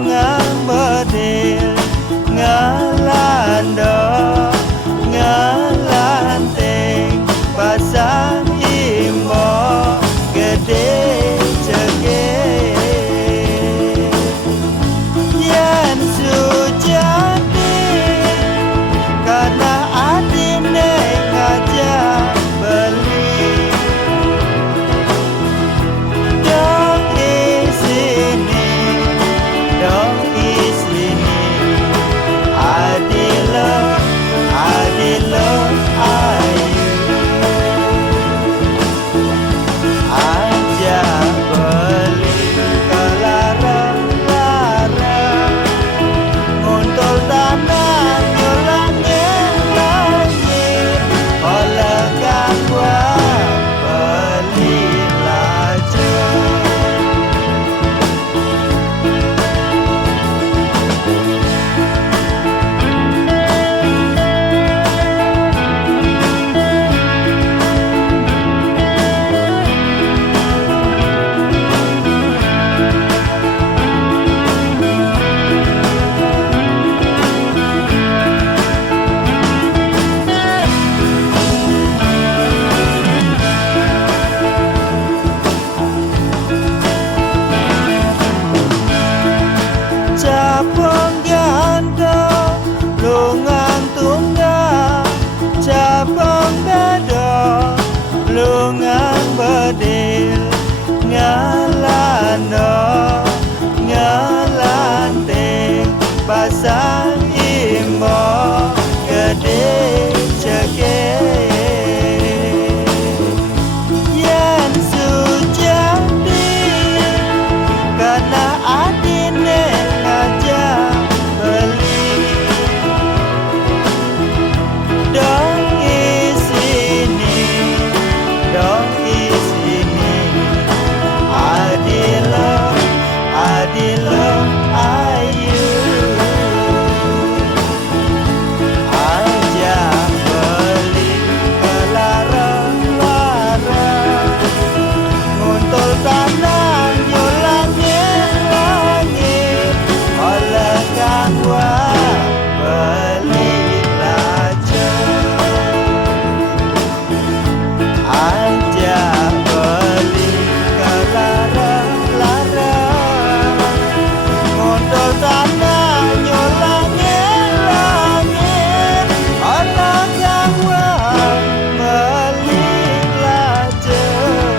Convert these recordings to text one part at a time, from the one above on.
lungang bedil ngelando ngelanting pasang imbo gede cegek yen sujati karena adine ngajak beli dong isini adilo adilo ayu ajak beli kelarang-larang nguntul tanah nyulangin-langin oleh gangguan beli lajeng capung gandong lungang tunggal capung bedong lungang bedil ngelando ngelanting pasang imbo gede cegek yen sujati karena adine ngajak beli dong isini adilo adilo ayu ajak beli kelarang-larang nguntul tanah nyulangin-langin oleh gangguan beli lajeng ajak beli kelarang-larang nguntul tanah nyulangin-langin oleh gangguan beli lajeng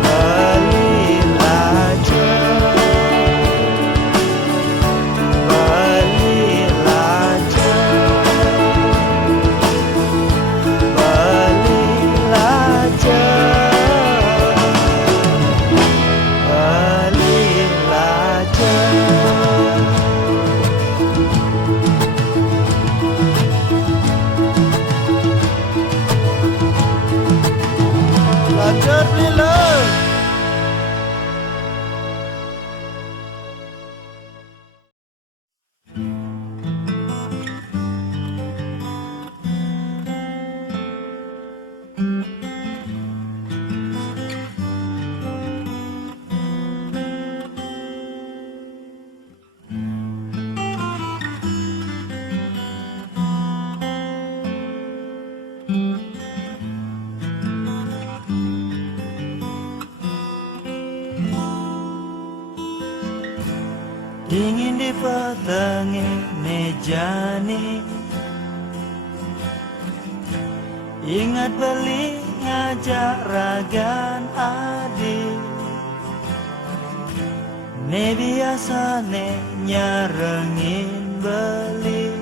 beli lajeng beli lajeng beli lajeng lanjut lilo dingin di petengi mejani ingat beli ngajak ragan adik ne biasane nyarengin beli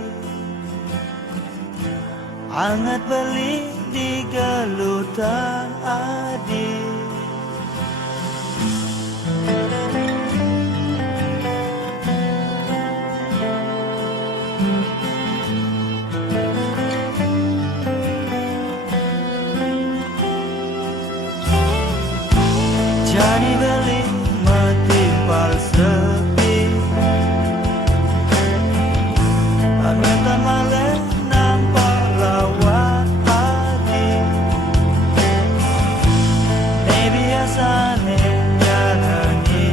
anget beli di gelutan adik jadi beli metimpal sepi Angetan malih nampak lawan hati ne biasane nyarengi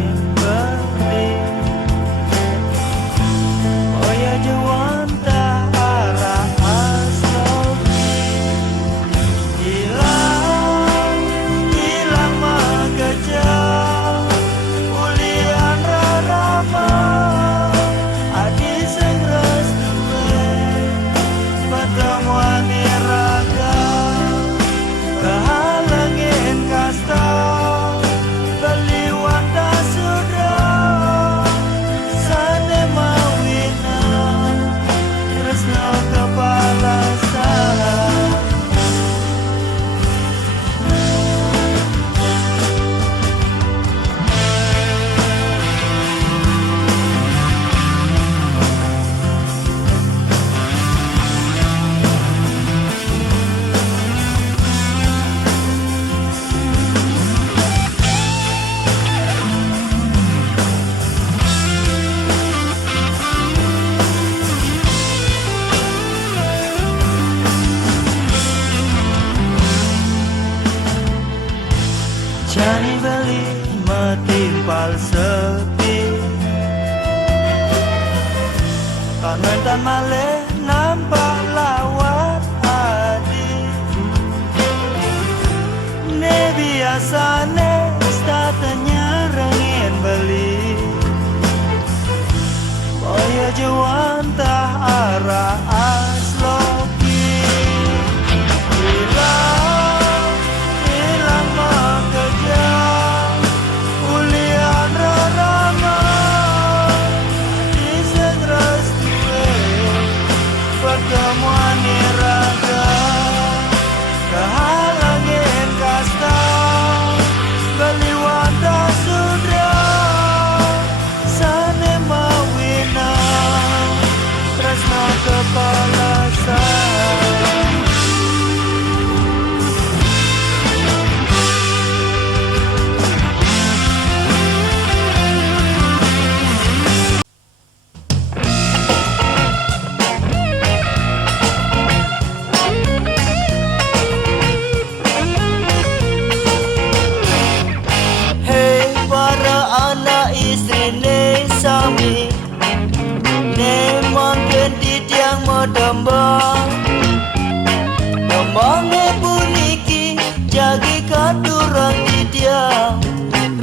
timpal sepi. Kangen tan malih nampak lawat hati. Ne biasane statenya rengin beli. Boyo jawantah arah asloki. Hilang bekerja, kuliah ramah di segras tue, pertemuan niraga, kehalangin kasta, beliwata sudra, sane mawina, tresno kepala saya. Sami ne mangken didiang modambang Dembange puniki jagi kadurang didiang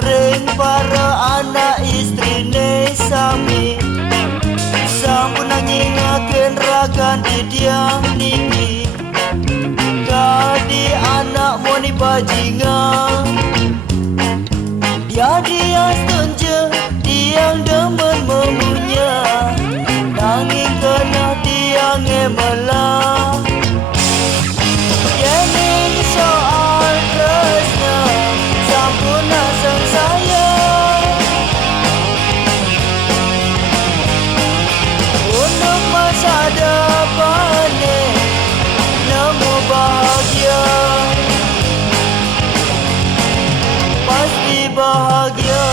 Ring para anak istrine sami Sampun nangingaken ragan didiang niki Kadi anak moni bajingan Dia setunjuk yang demen memunya nanging kena tiang emelah yening soal tresna sampun asang saya untuk masa depan nemu bahagia pasti bahagia.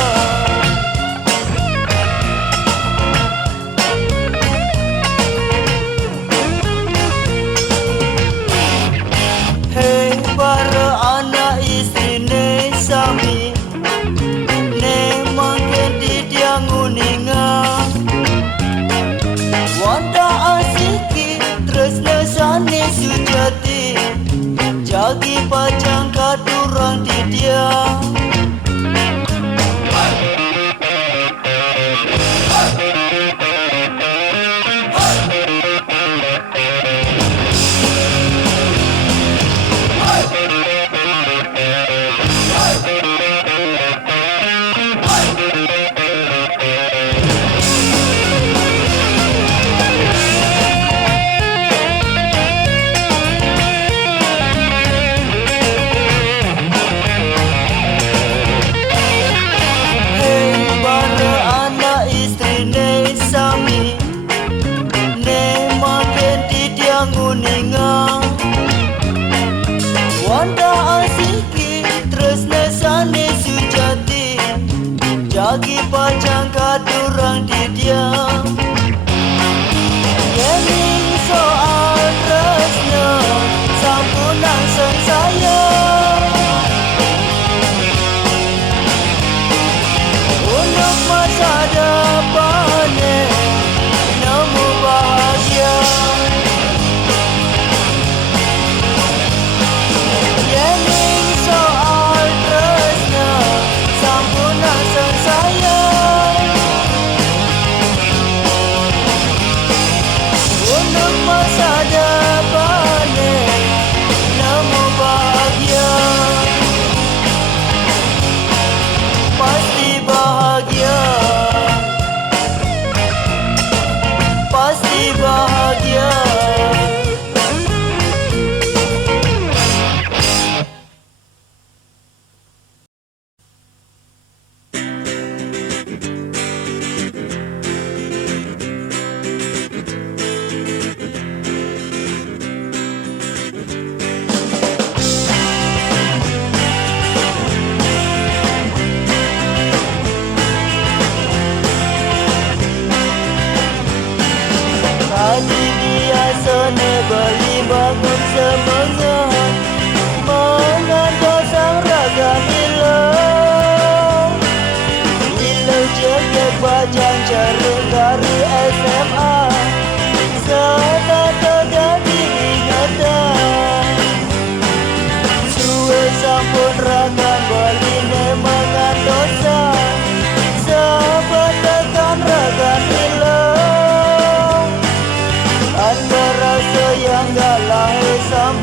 Sami ne mangken didiang uninga wanda asiki tresna sane sujati jagi pajang kadurang didiang sami ne makin didiang uninga wanda asiki tresna sane sujati jagi pajang kadurang didiang yening soal tresna sampun asang saya untuk masa depan nemu bahagia yening soal tresna sampun asang saya untuk masa depan nemu bahagia.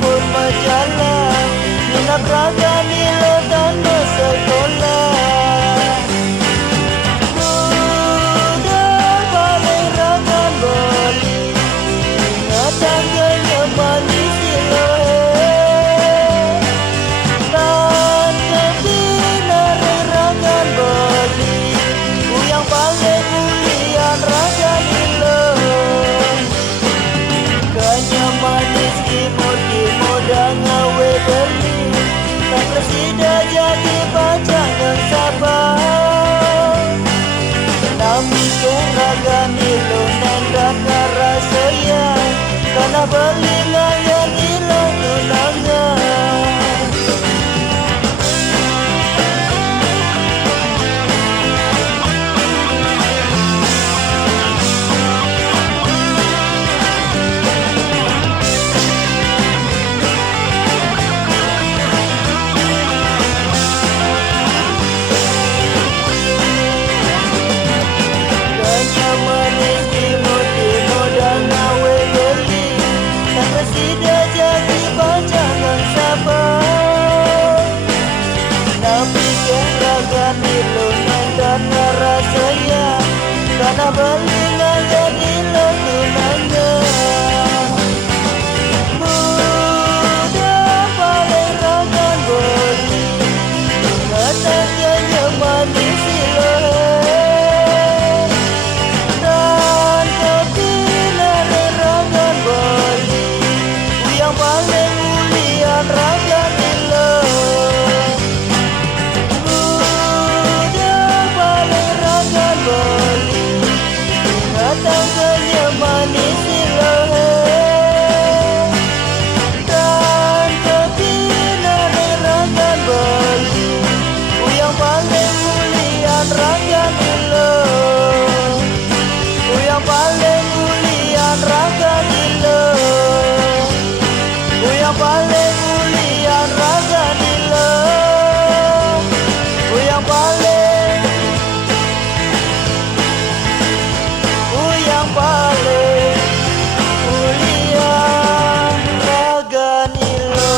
pun majalah, minat raga nila dan bersekolah. Udah balik raga beli, ingatan gaya manis silohe. Dan kebinari raga beli, yang paling mulian raga nila. Kanya manis imut-imut dan ngawe beli, tak bersida jadi pacangan sabar. Nami ke raga nilo nendak ngerasa ya, karena beli ngayan hilang tunangan. Kanya manis imut-imut dan ngawe beli, tak bersida jadi pacangan sabar. Nabi ke raga nilo nendak ngerasa ya, karena beli ngayan hilang tunangan. Udah balik raga beli, ingatan gaya manis silohe. Dan kebinari raga beli, yang paling mulian raga nila. Udah balik raga beli, ingatan gaya manis silohe. Dan kebinari raga beli, yang paling mulian raga nila. Yang paling mulian raga nila. Yang paling mulian raga nila. Yang paling mulian raga nila.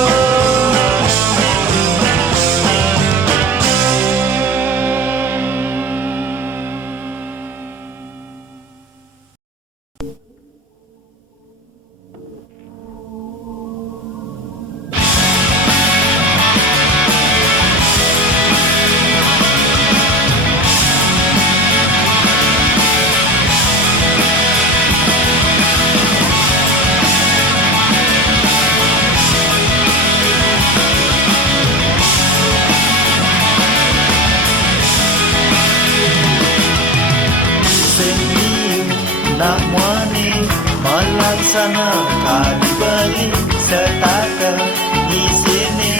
Nak muani melaksanakan beli setakat di sini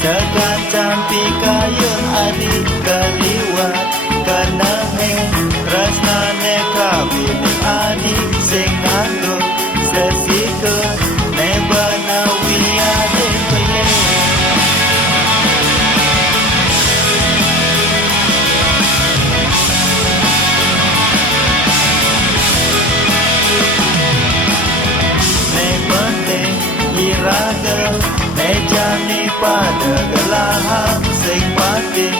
segan cantik kayun adik keliwat kena rasna neka bini adik sing nganggo sesike nebana wiade peleh. Iraga mejani pada gelahan sing pati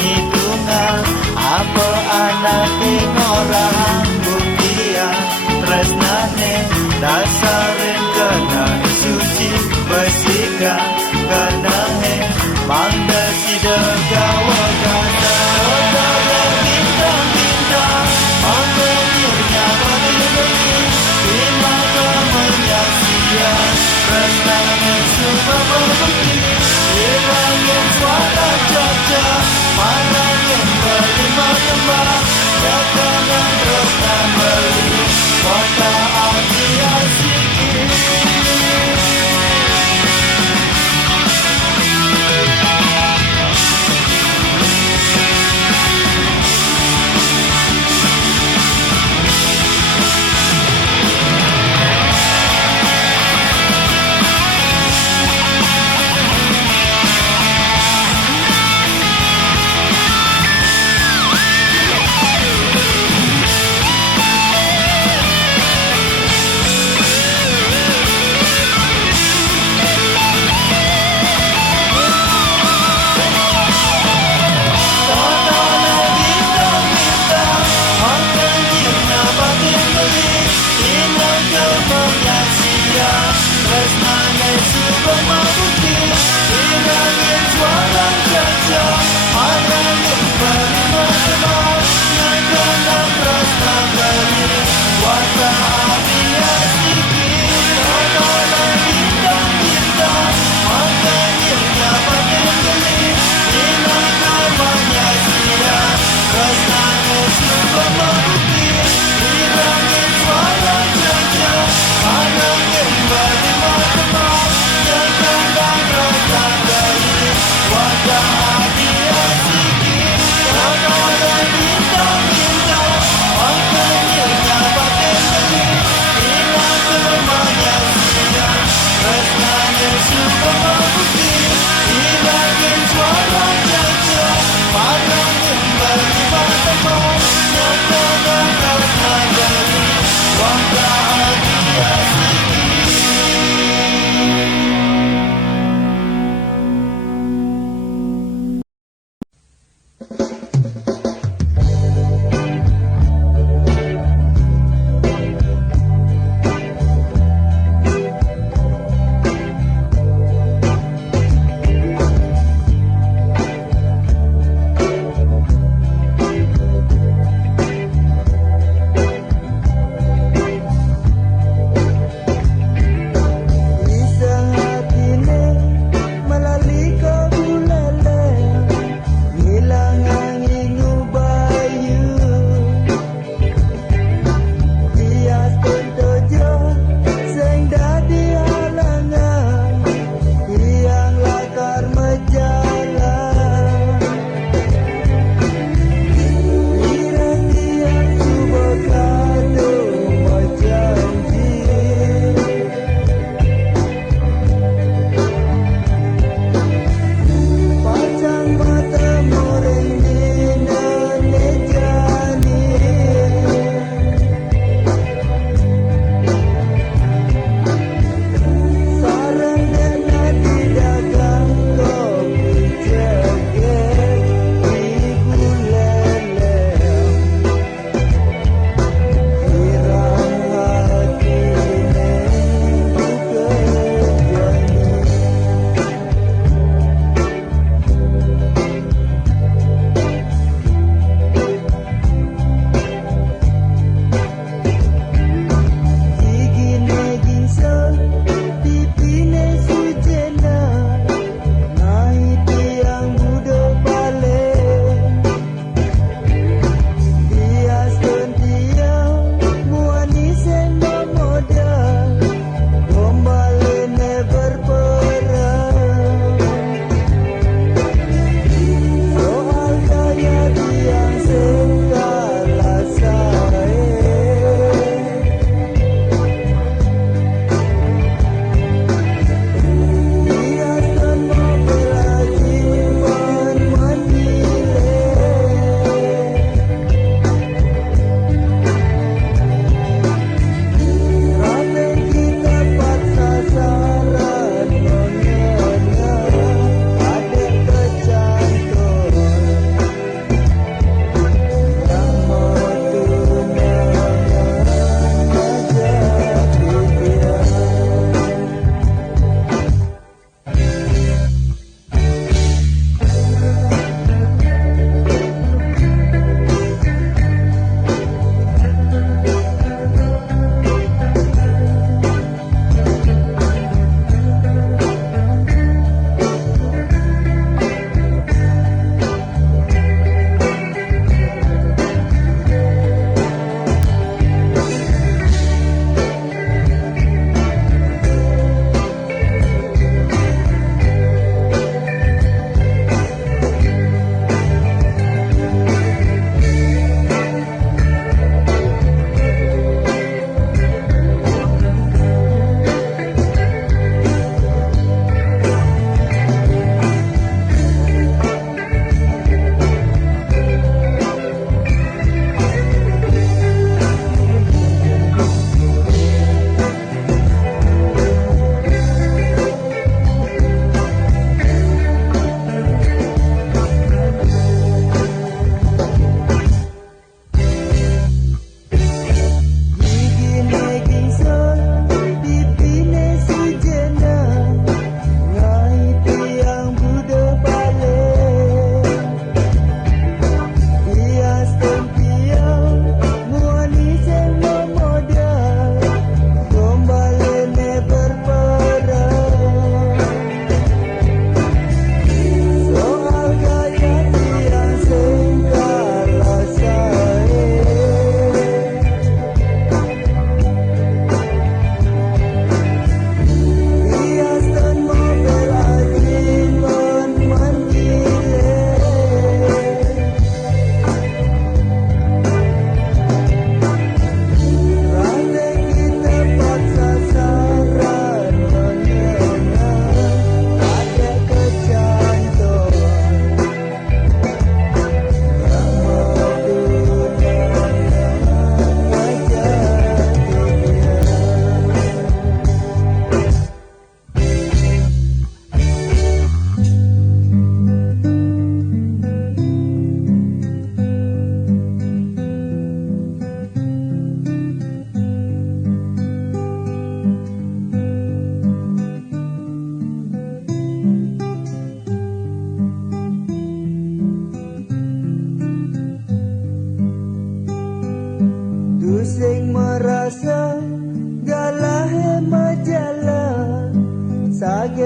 hitungan apa anak ngorahan buktian tresnane dasarin kena suci bersihkan kena mangga sida gawa kata bintang-bintang mengelirnya bagi-bagi lima kemenyaksian rasanya semua berbukti hilang yang suara caca mana yang berlima-lima datangan rotan beli kota api asiki.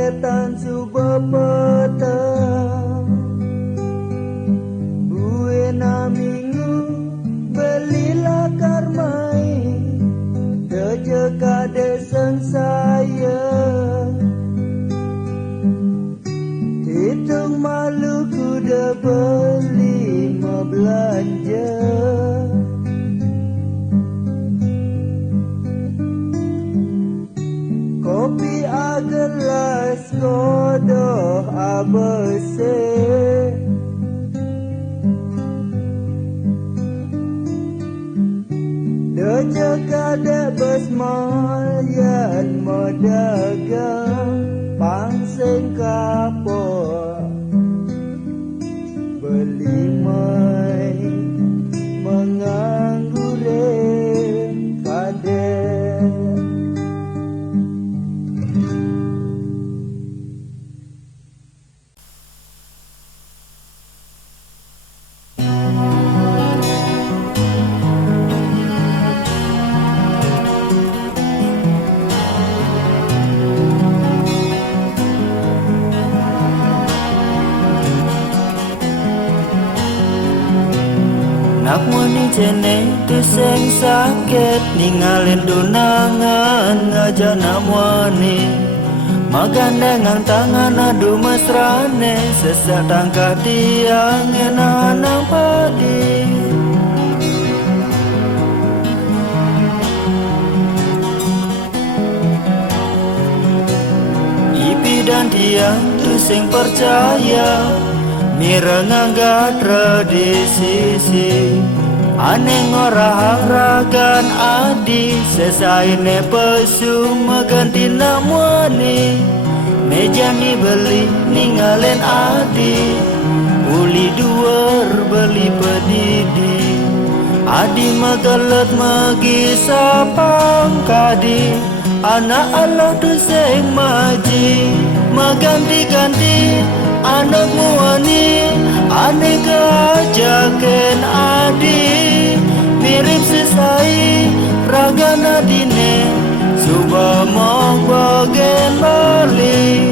saketan suba petang buena minggu belilah karmai terjeka deseng saya hitung malu kuda beli mau belanja kopi agelas kodoh abese dejeka dek besmayan modagang pangseng kapor beli mai menganggureng kadek. Nak muni jene tu seng sakit ninggalin dunangan ngajak nak muni magandengan tangan adu mesrane sesak tangka tiang enanang padi ipi dan tiang tu seng percaya mireng tradisi aneh ngorah ragan adi sesaine pesu maganti namwani mejani beli ninggalin adi uli duar beli pedidi adi magalet magi sapang kadi anak Allah tu seng maji maganti-ganti anak muani ane kajaken adi mirip sesai raga nadine suba mau bagen bali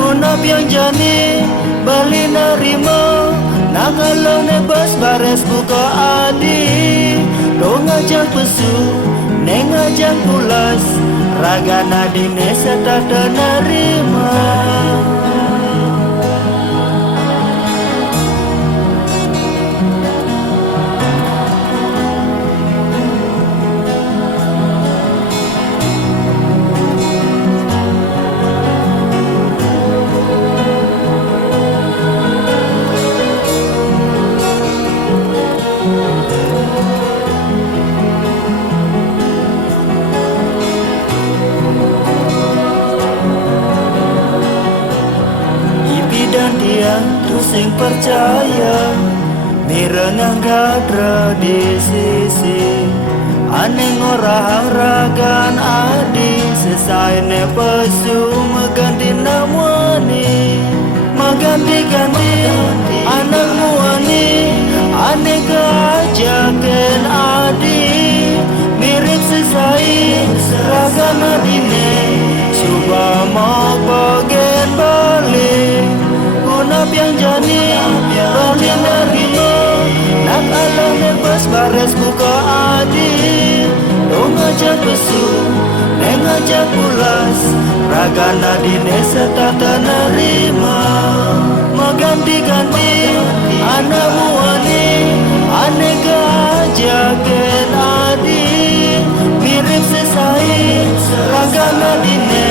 unap yang jani bali narima nagalau nebas bares buka adi do ngajak pesu neng ngajak pulas raga nadine setata narima. Sing percaya mireng tradisi aneh ngorang ragan adi sesaine pesu maganti namwani maganti-ganti anak muani aneh kajaken adi mirip sesai ragan adine suba mau bagen balik unap yang jani bali nerima nak Allah nebas bares buka adi do ngajak pesu neng ngajak pulas raga nadine setata nerima maganti-ganti anak muani ane kajaken adi mirip sesai raga nadine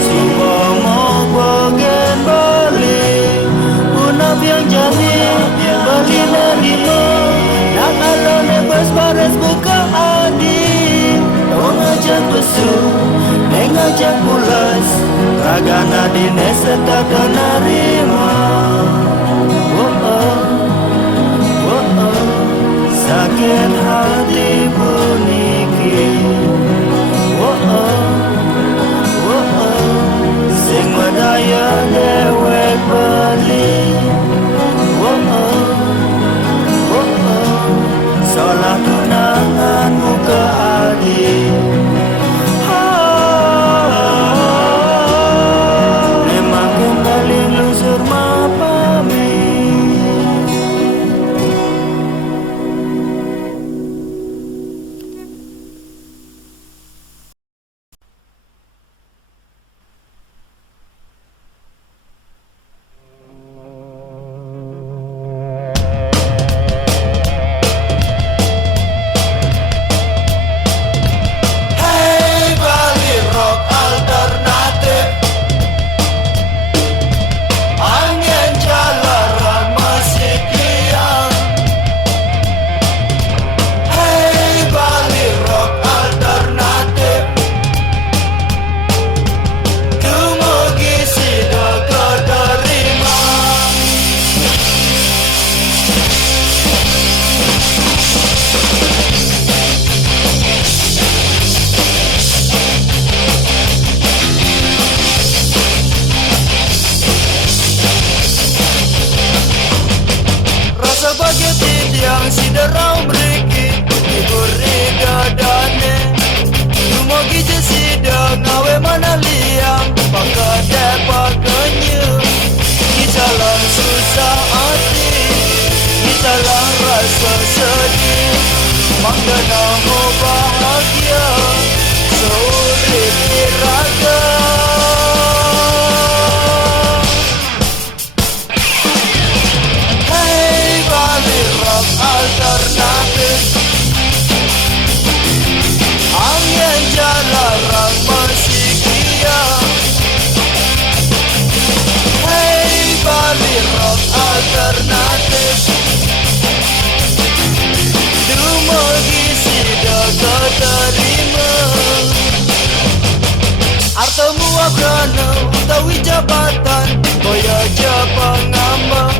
suba mau bagen balik unap yang jani bagi nerima nak Allah nebas bares buka adi do ngajak pesu neng ngajak pulas raga nadine setata nerima sakit hati puniki sing medaya dewek beli salah tunangan muka adik Kenapa bahagia seurip iraga. Hei Bali rock alternatif, angin jalarang masih kia. Hei Bali rock alternatif, dumagi sida keterima. Artemu abrana utawi jabatan, boya pengamba.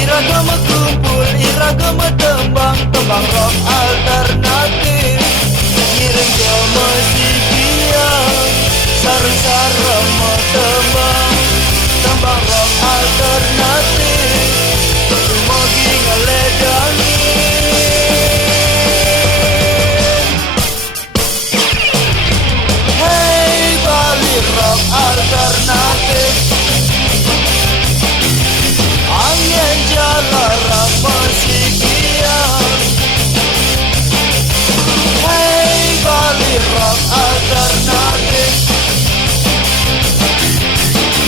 Iragama kumpul, iragama tembang, tembang rock alternatif. Ngiring ke musikia, sarang-sarang mau tembang, tembang rock alternatif. Dumagi ngaledani. Rock alternatif, angin jalarang masih kian. Hei Bali rock alternatif,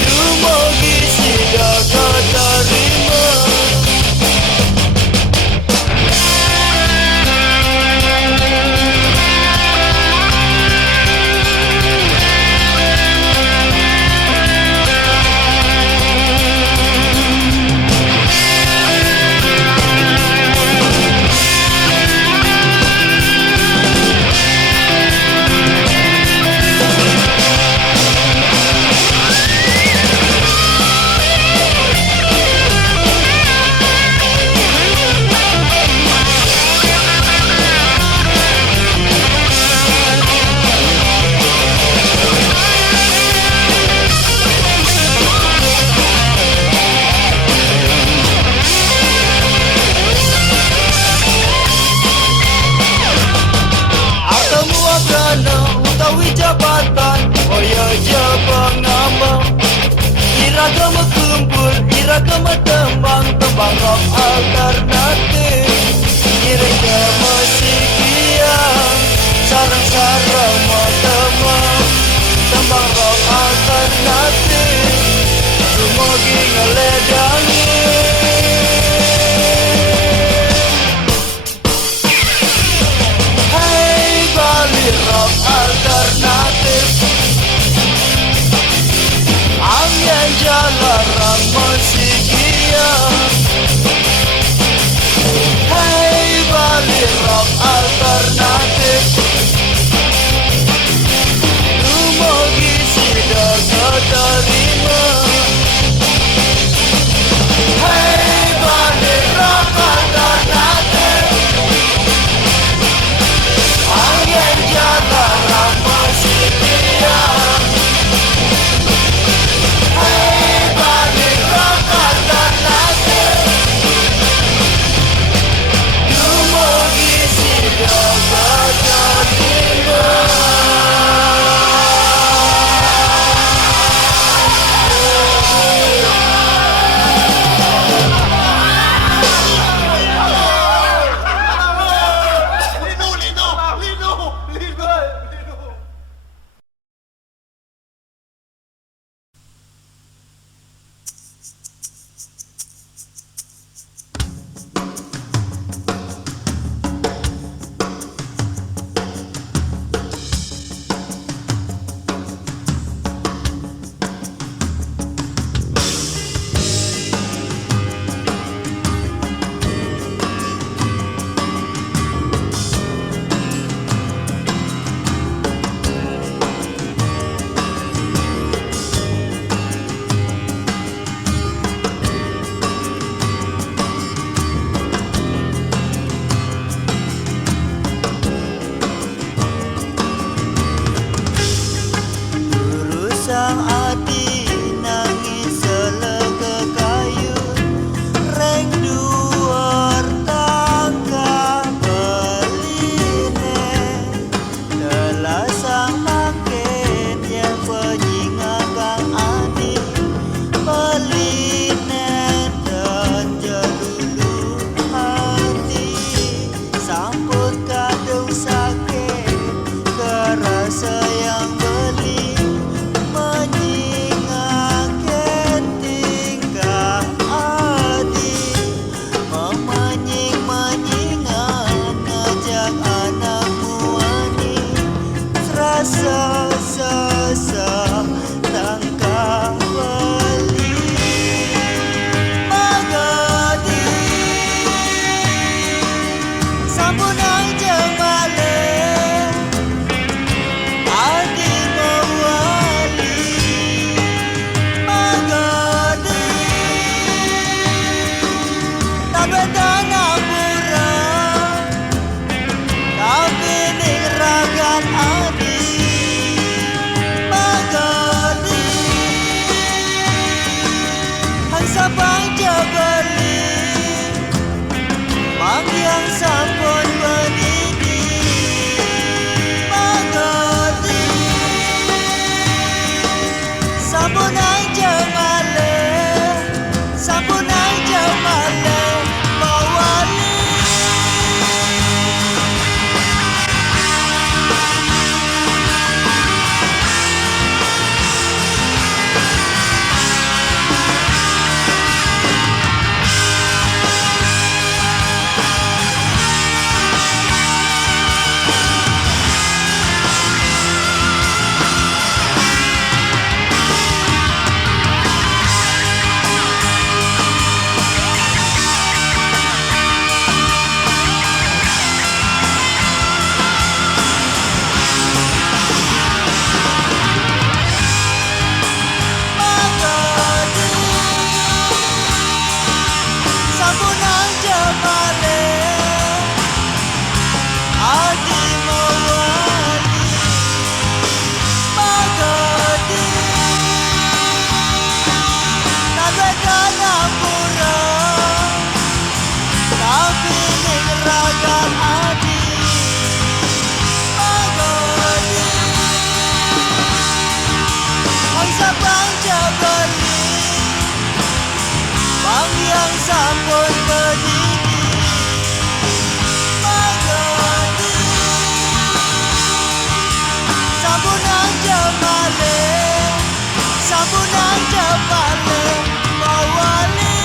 dumagi sida keterima. Utawi jabatan, boya pengamba. Iragama kumpul, iragama tembang, tembang rock alternatif. Ngiring ke musikia, sarang-sarang mau tembang, tembang rock alternatif. Dumagi ngaledani. Rock alternatif, angin jalarang masih kia. sabang jabali Pangyang sampun penidi Magodi Sampun aja male Sampun aja male Mawali Pangyang sampun penidi Magodi Sampun aja male Sampun aja male Mawali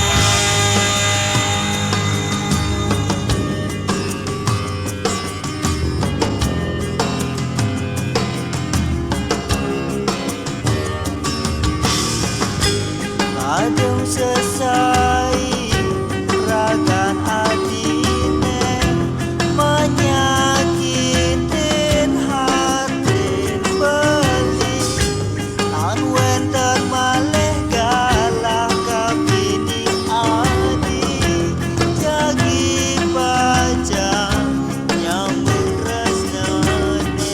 Adem sesai ragan adine menyakitin hati beli An wenten malih galah kapini adi jagi bajang nyambut resnane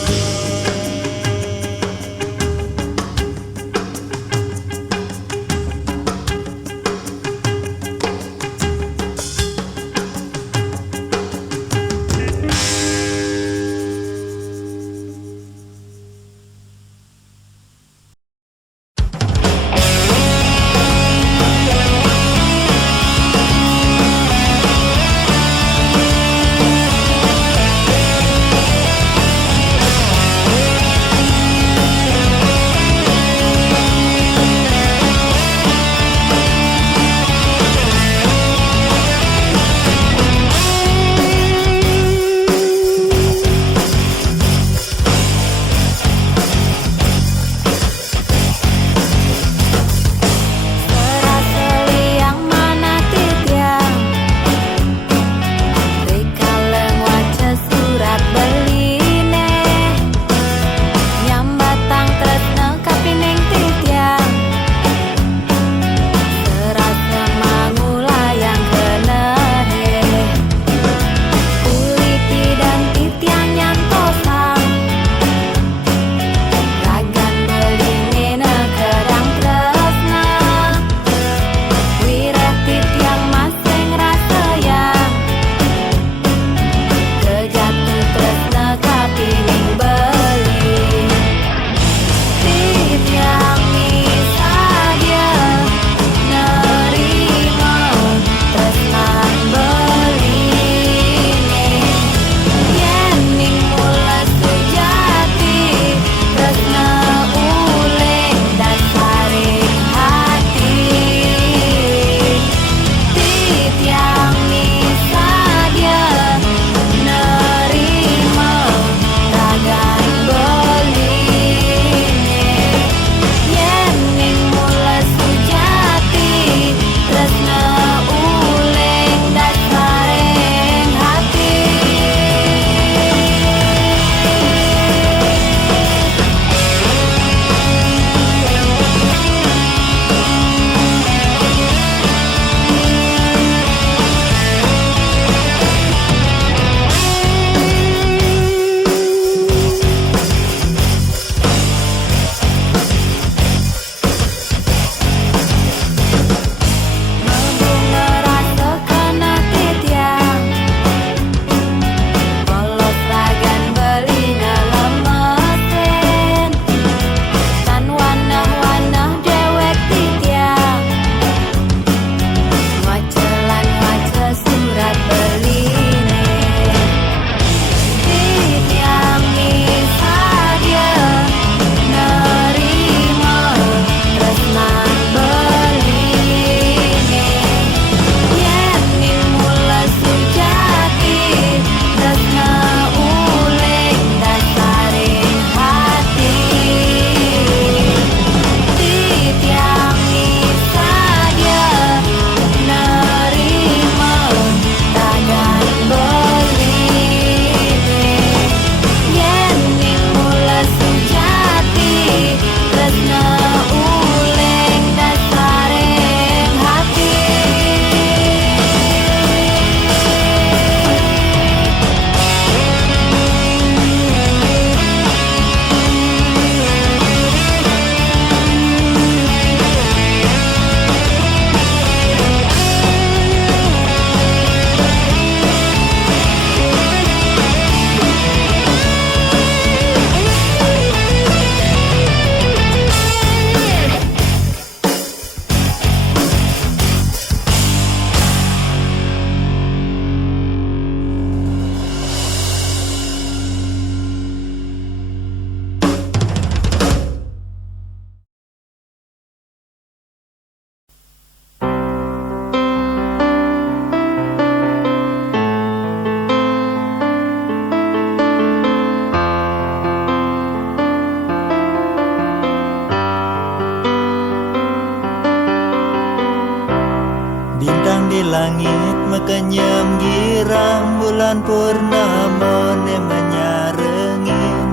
langit makanyam girang bulan purnama ne menyarengin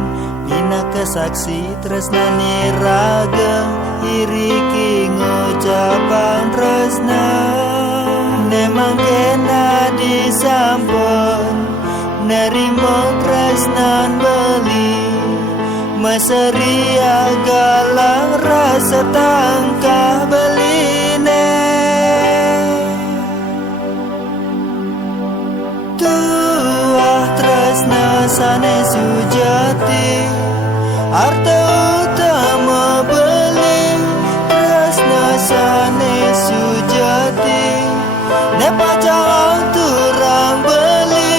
pinaka saksi tresnani raga iriki ngucapan tresna ne mangkena disampun nerimo tresnan beli maseria galang rasa tangkah beline tuah tresna sane sujati arta utama beli tresna sane sujati ne pacang turang beli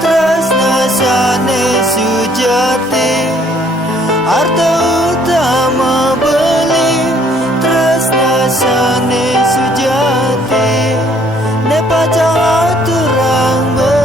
tresna sane sujati arta utama beli tresna sane sujati ne pacang turang beli.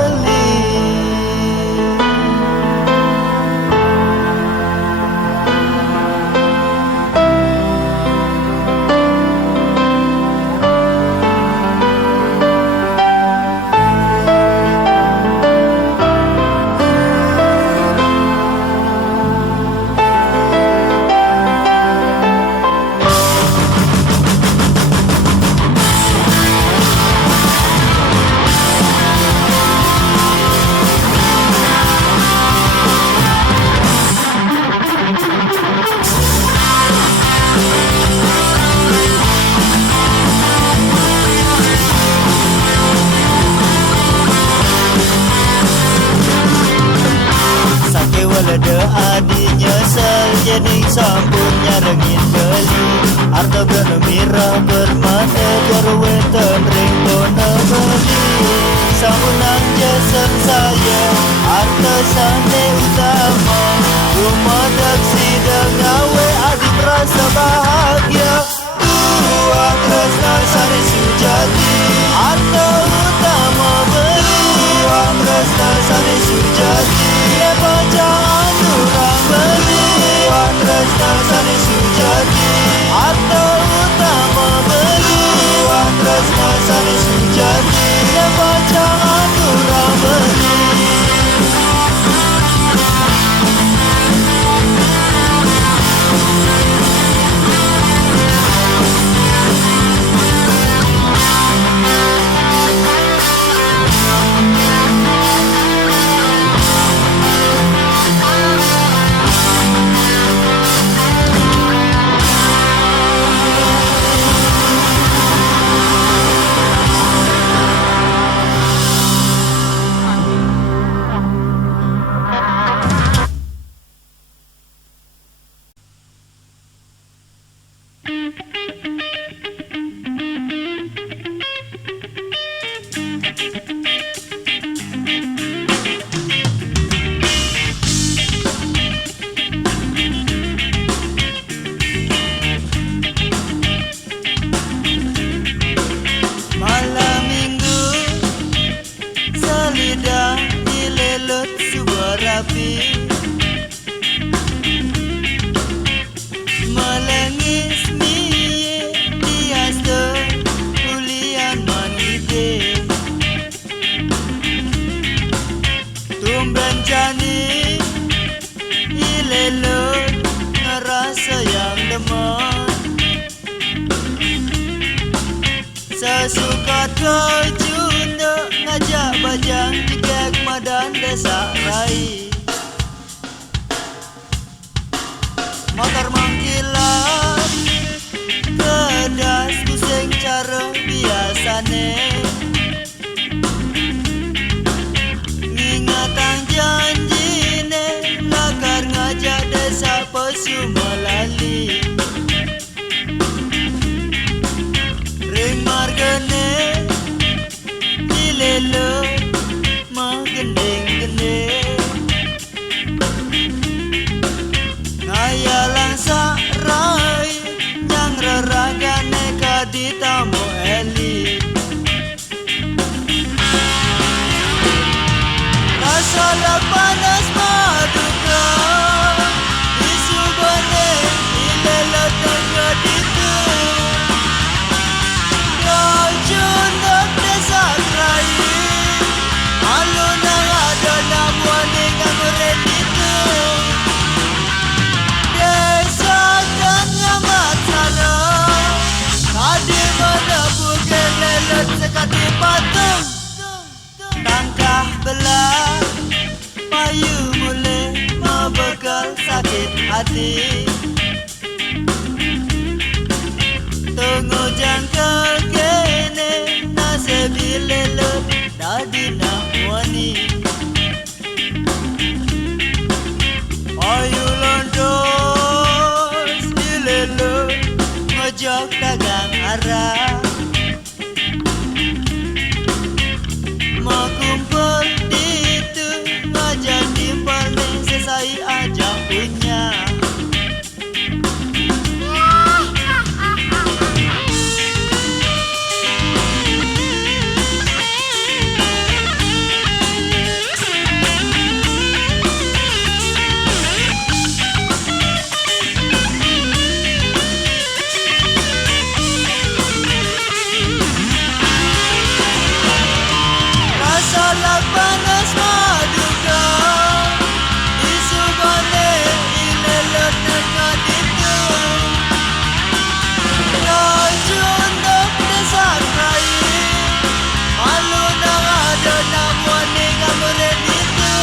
Walada adi nyesel jening sampun nyarengin beli arta bermira bermata berwetan ring bona beli samunang jesen saya arta sane utama rumah daksi dengawe adi merasa bahagia tua tresna sane sujati arta utama beli tua tresna sane sujati pacang turang beli tua tresna sane sujati arta utama beli tua tresna sane sujati pacang turang beli. Melengis miye tias ulian manide tumben jani ilelot ngerasa yang demen sesuka kejunda ngajak bajang jikek madan desa rai motor mangkilat pedas pusing cara biasane ngingatan janjine lakar ngajak desa pesu melali ring margane dilelo magendeng-gendeng ayalang sarai yang reragane kaditamu eli rasa panas maduka isu bane ilelat tegaditu rajun desa lelet sekati patung tangkah belah payu mulai membekal sakit hati. Tunggu jangka kene nasib lelet dadi nak wani. Payu londos dilelet ngejok dagang arah. Mau kumpul itu ngajak timbal ni sesai aja punya. Salah panas maduka isu bane ilelet dekat itu. Laju untuk desak rai malu nang ada namuan ni kamuren itu.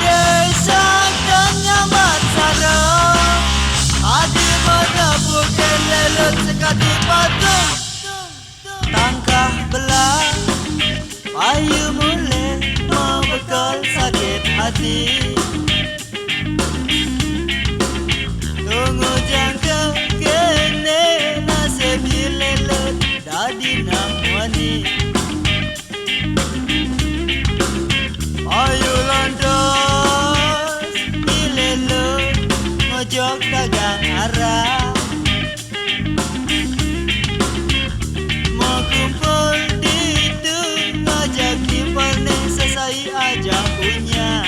Desak dan nyaman sarang hati menepuk lelet sekati patung tangkah belah. Payu mulai membekal sakit hati. Tunggu jangka kene nasib lelet dadi nak wani. Payu londos dilelet ngojok dagang arah. Mau kumpul ngajak timbal ni sesai aja punya.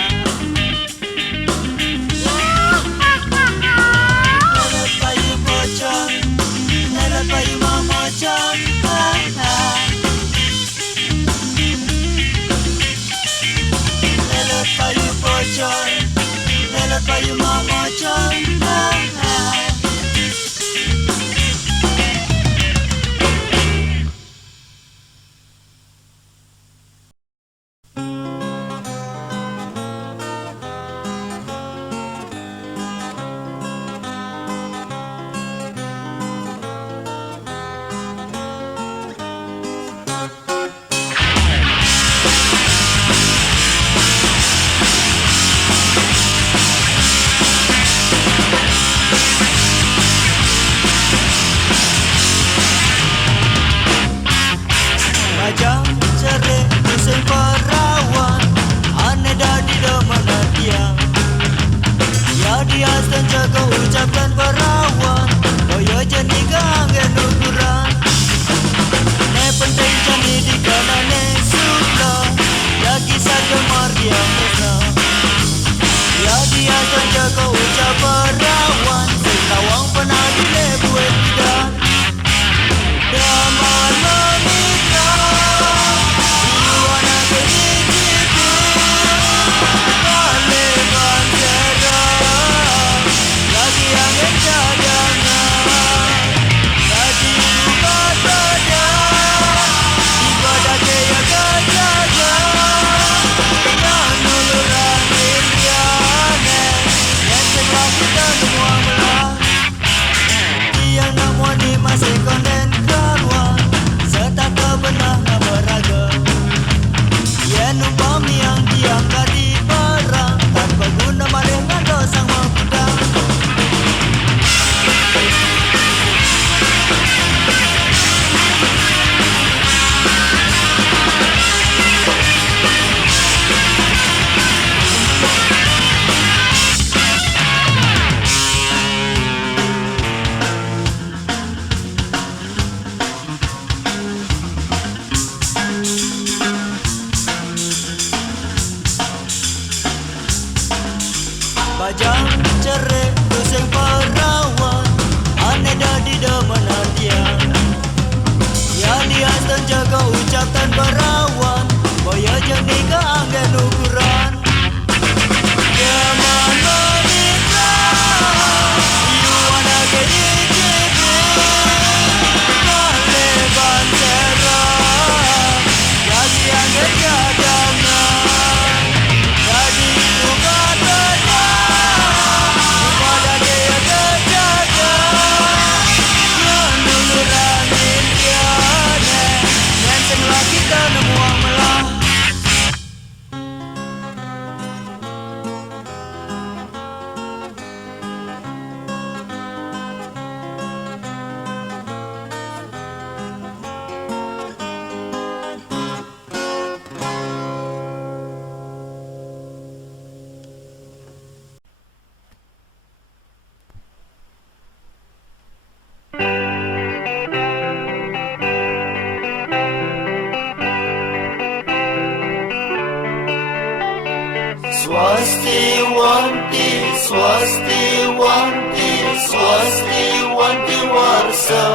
kuasa.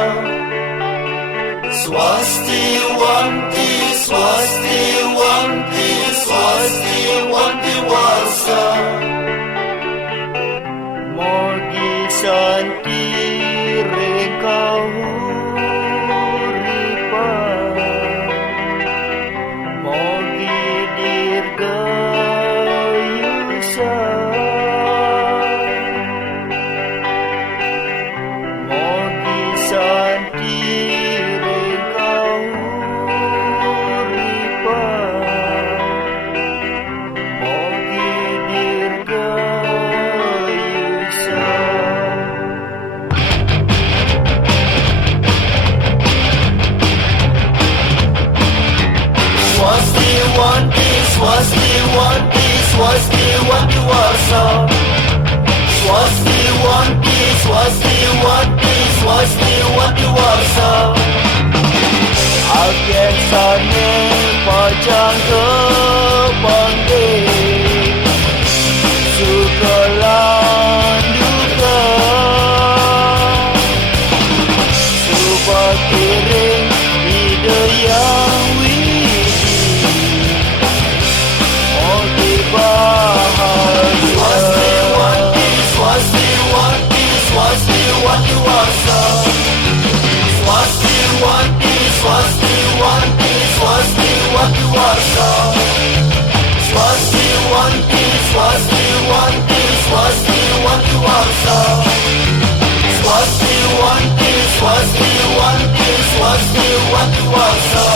Swastiwanti, Swastiwanti, Swastiwanti warsa. Mogi santi rekahuripa, mogi dirgayusa, mogi santi rekahuripa, mogi dirgayusa. Swastiwanti, Swastiwanti, Swastiwanti warsa. Swastiwanti, Swastiwanti, Swastiwanti warsa. Agen sane pajang ke pangge, sukalan duka, subah kiring ide yang Swastiwanti, Swastiwanti, Swastiwanti warsa. Swastiwanti, Swastiwanti, Swastiwanti warsa. Swastiwanti, Swastiwanti, Swastiwanti warsa. Swastiwanti, Swastiwanti, Swastiwanti warsa.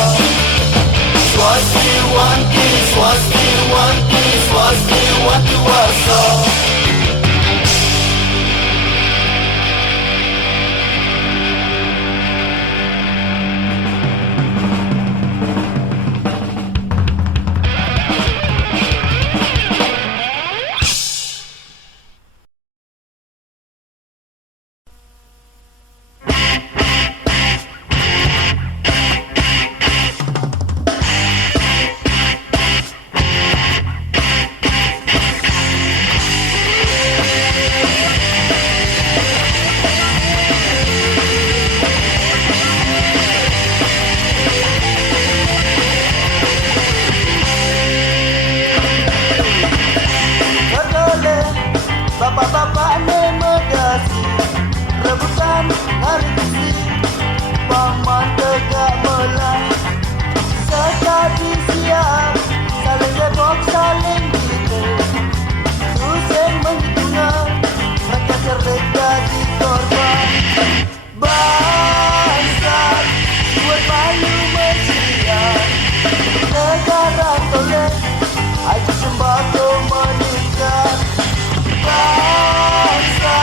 Swastiwanti, Swastiwanti, Swastiwanti warsa. Bapak-bapak nemegasi, rebutan hari besi, paman tegak melai. Sekali siap, saling gebok, saling gitu. Susah menghitungkan, mereka cerdik jadi korban. Bangsa, buat malu mesian. Negara toleh, aja sembako meningkat. Bangsa,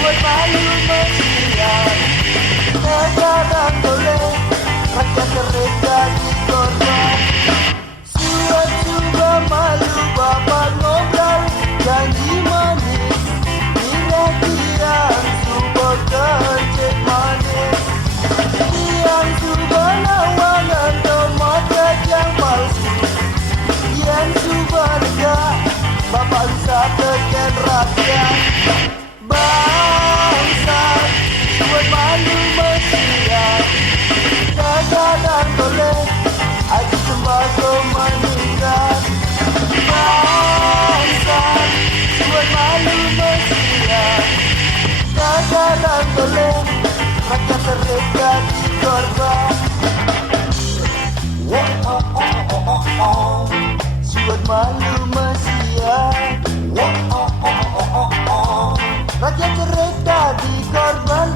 buat malu mesian. Negara toleh, rakyat cerdik jadi korban. Suat coba malu bapak ngobrol, janji manis. Kira-kira subah kerjek manis. Yang subah lawangan tomat yang palsu. Yang subah dekat, bapak bisa tekan rakyat. Bangsa, buat malu mesian. Kadang boleh, aja sembako meningkat. Bangsa, buat malu mesian. Kadang boleh, rakyat terdekat di korban. Buat malu mesian. Rakyat cerita di korban.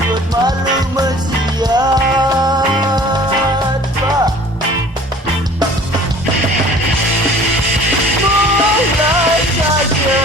Buat malu mesian. Mulai saja.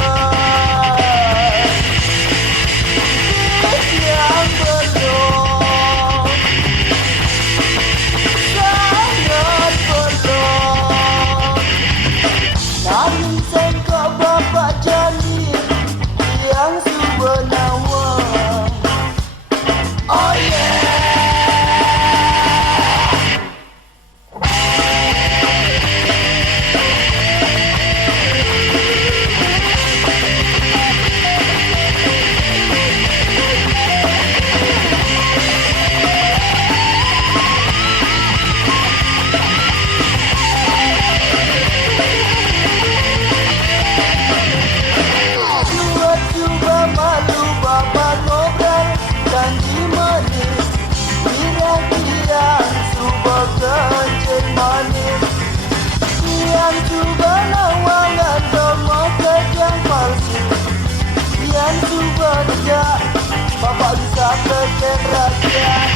orang teken rakyat.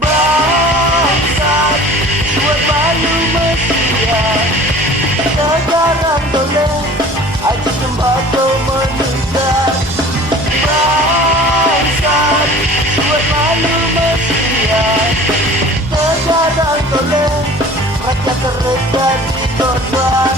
Bangsat, buat malu mesia. Sekarang boleh aja tembakau meningkat. Bangsat, buat malu mesia. Sekarang boleh rakyat terdekat di korban.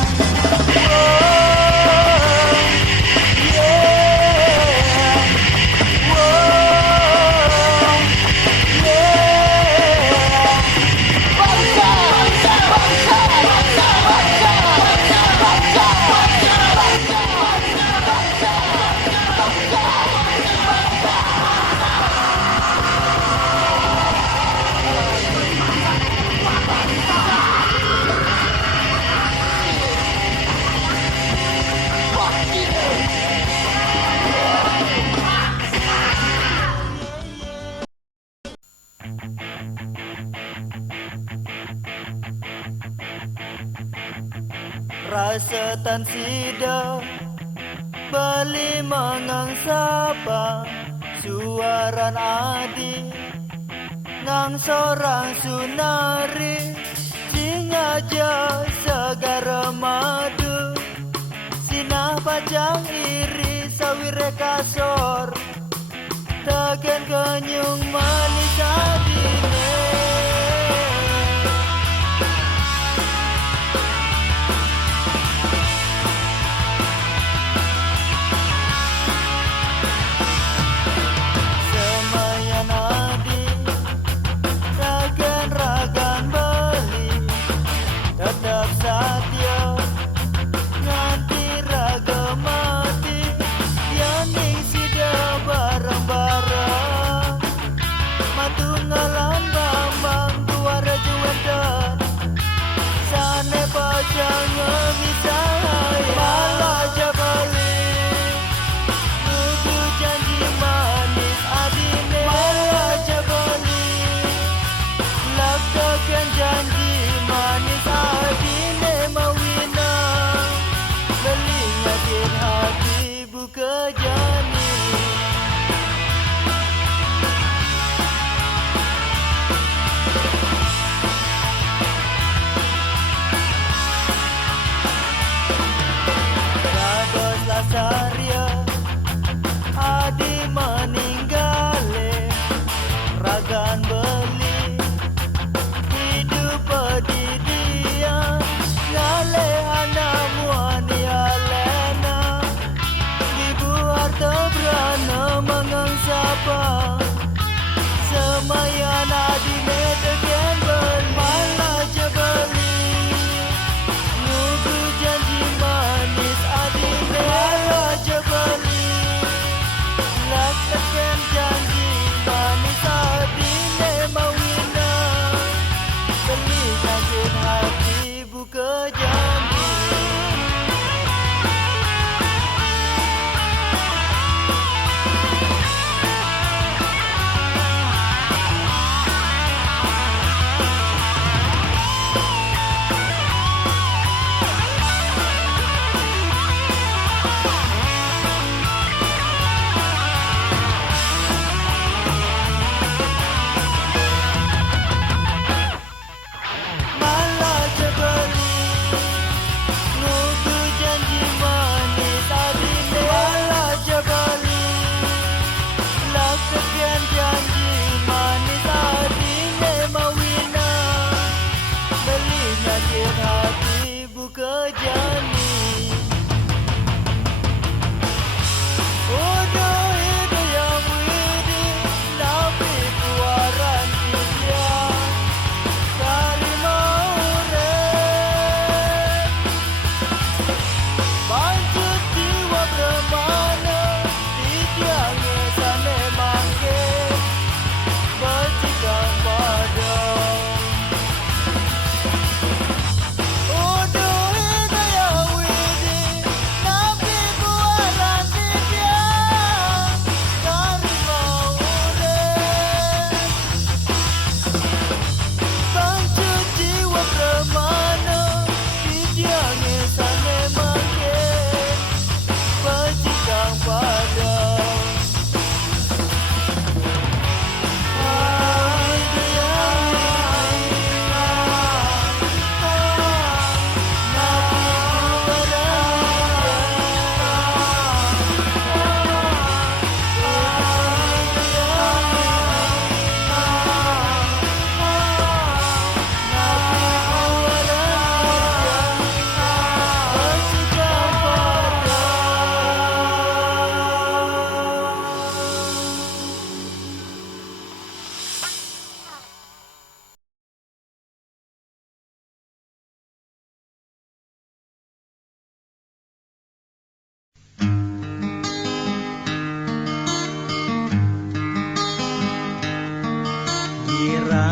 Rasa tan sida beli mangang sapa suaran adi ngang sorang sunari cingaja segara madu sinah pajang iri sawire kasor taken kenyung manis adine.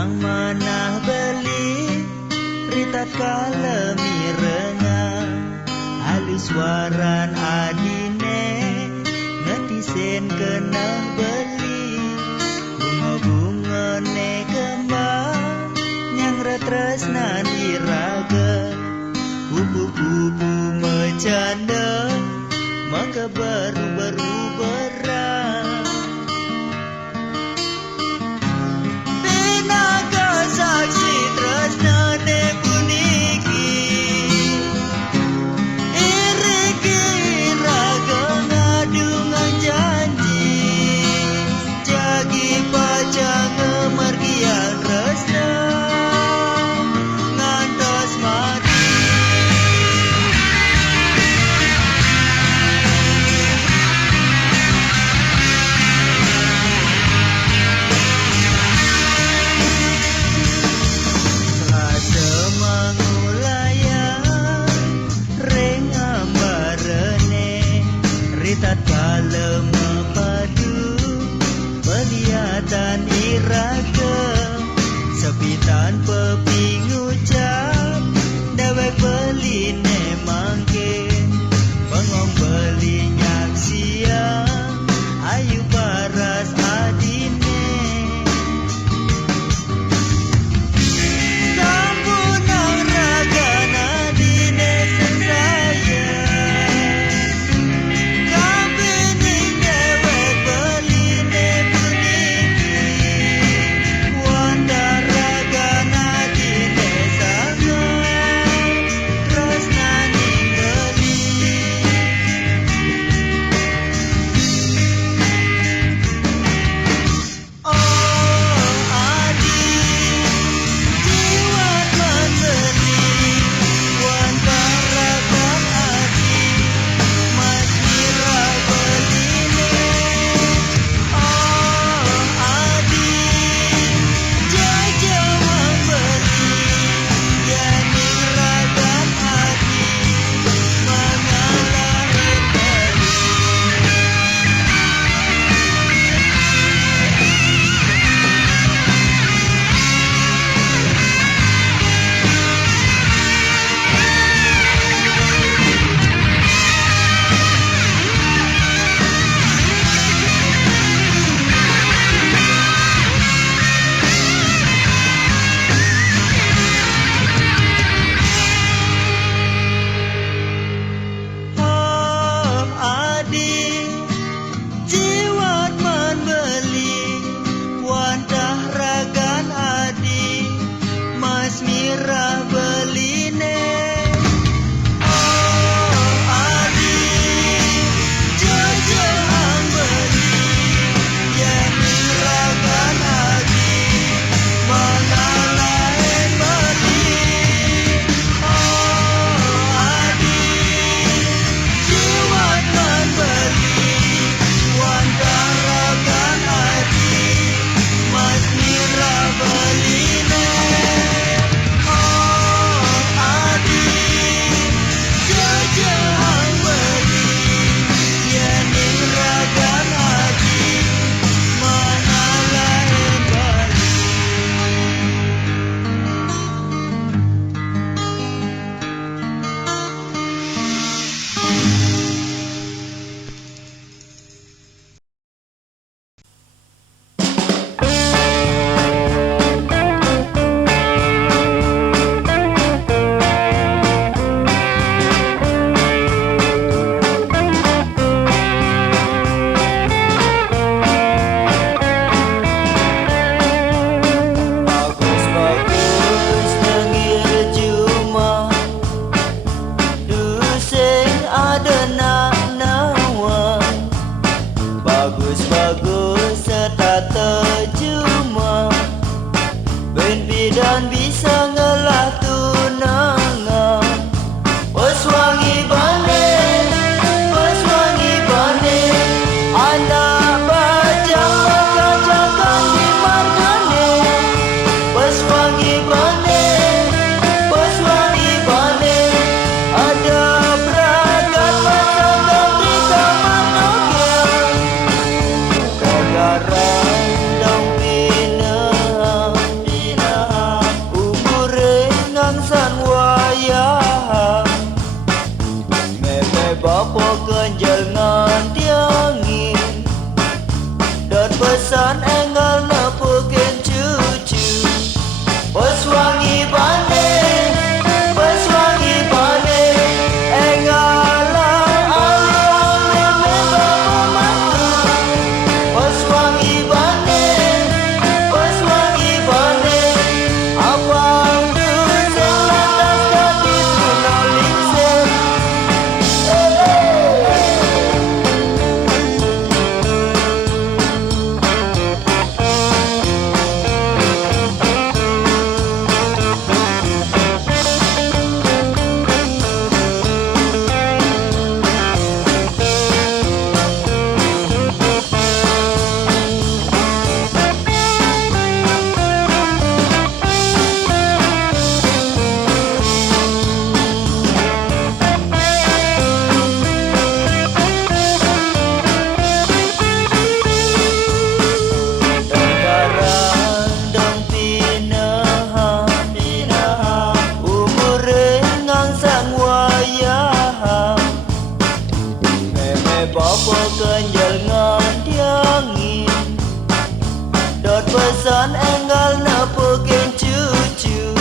Nang manah beli ritat kala mirenga halus waran adine ngetisen kena beli bunga-bunga ne kembang nyang retresnan iraga kupu-kupu mecanda maka baru-baru berang Pinaga saksi tresnane puniki iriki raga ngadungan janji jagi pacang ngemargian tresna ngantos mati pesan enggal na pukin cucu. Bos wangi bane, bos wangi bane, enggal ali membawa matu. Bos wangi bane, bos wangi bane, abang tu selatas kaki tunau lingsir. Bapa kenjal ngan diangin, dot pesan enggal na pukin cucu.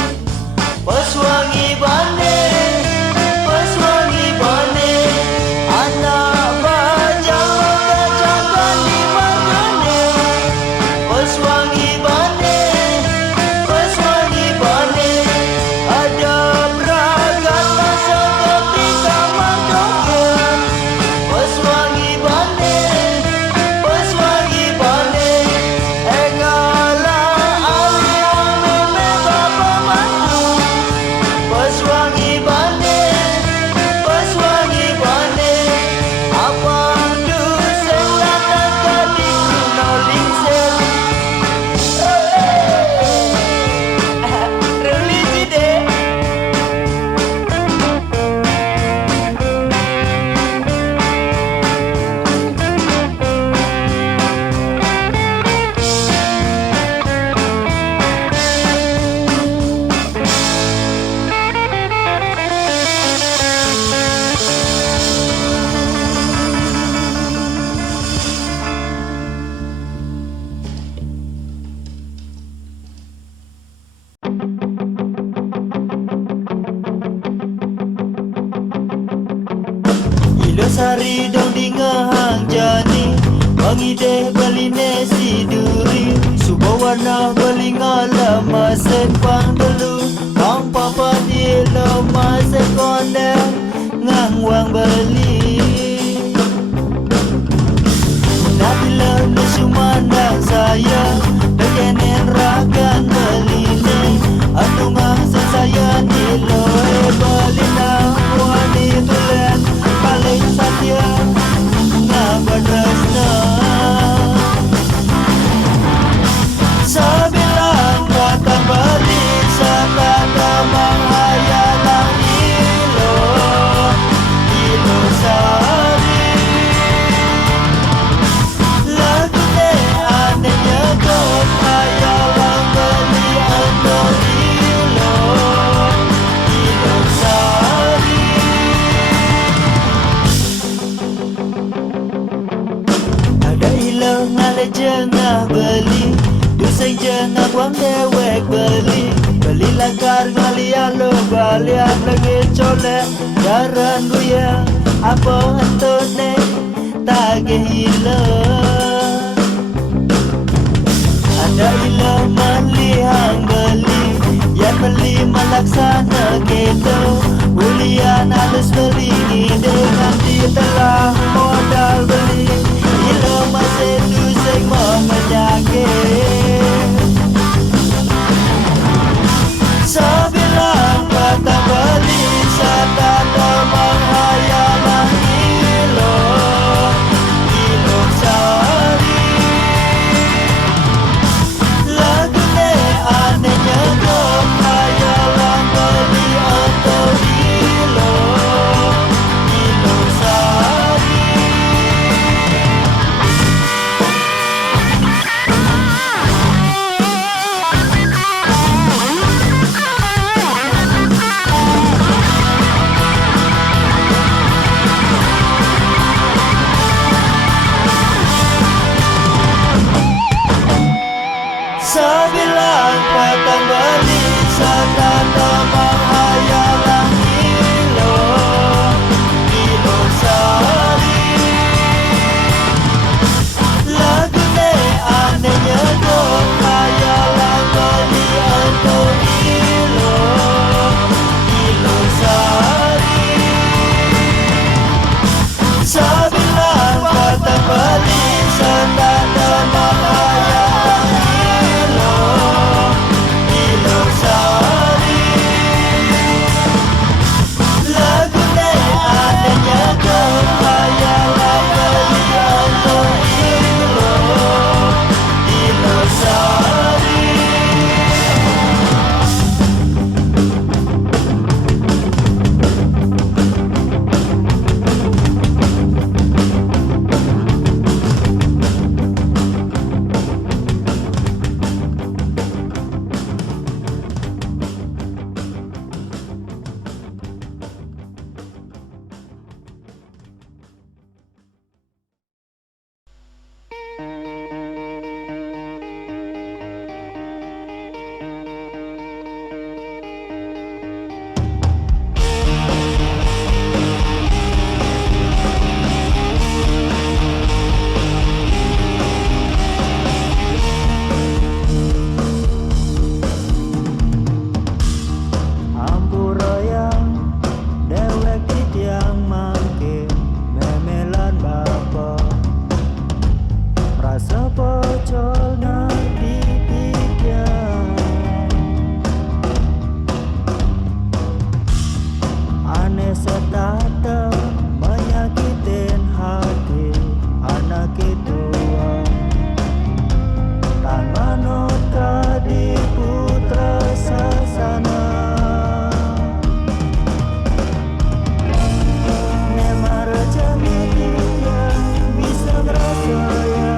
Bos wangi bane, bos wangi bane, anak bajang kacangkan di magane. Bos wangi bane, bos wangi bane, ada beragat masa ketika mandokan. Bos wangi bane, bos wangi bane, engala ali membawa matu. Bos wangi bane, bos wangi bane, abang tu selatas kaki tunau lingsir. Religi deh. Ilo sari dong di ngahang jani, wangi deh beli nasi duri. Suba warna beli ngala masek pang dulu, pang papa di lo masek konde ngang wang beli. Nabila lu sumandang saya, dekenen rakan beli ne. Atu ngasa saya ni lo beli na wani tulen. Paling saja ngabadasna sabilang kata beli sakata menghayalang ilo ilo sari lagu ne anehnya kok hayalang beli ando ilo ilo sari. Ada ilang ala jengah beli, dusay jengah wang dewek beli. Beli langkar ngalian lo balian lagi colek, jaran guya apa antone tagih ilang. Ada ilang malihang beli, yan beli malaksana gitu. Ulian halus beli dengan telah modal beli. Ilang masih dusay menyakit. Sabilang kata beli sakata menghayalang ilo ilo sari. Lagu ne anehnya kok hayalang beli atau ilo ilo sari. bocol di pipinya. Aneh setata menyakitin hati anak kedua. Tan manut kadi putra sasana. Nema rezeki dia bisa ngerasa ya.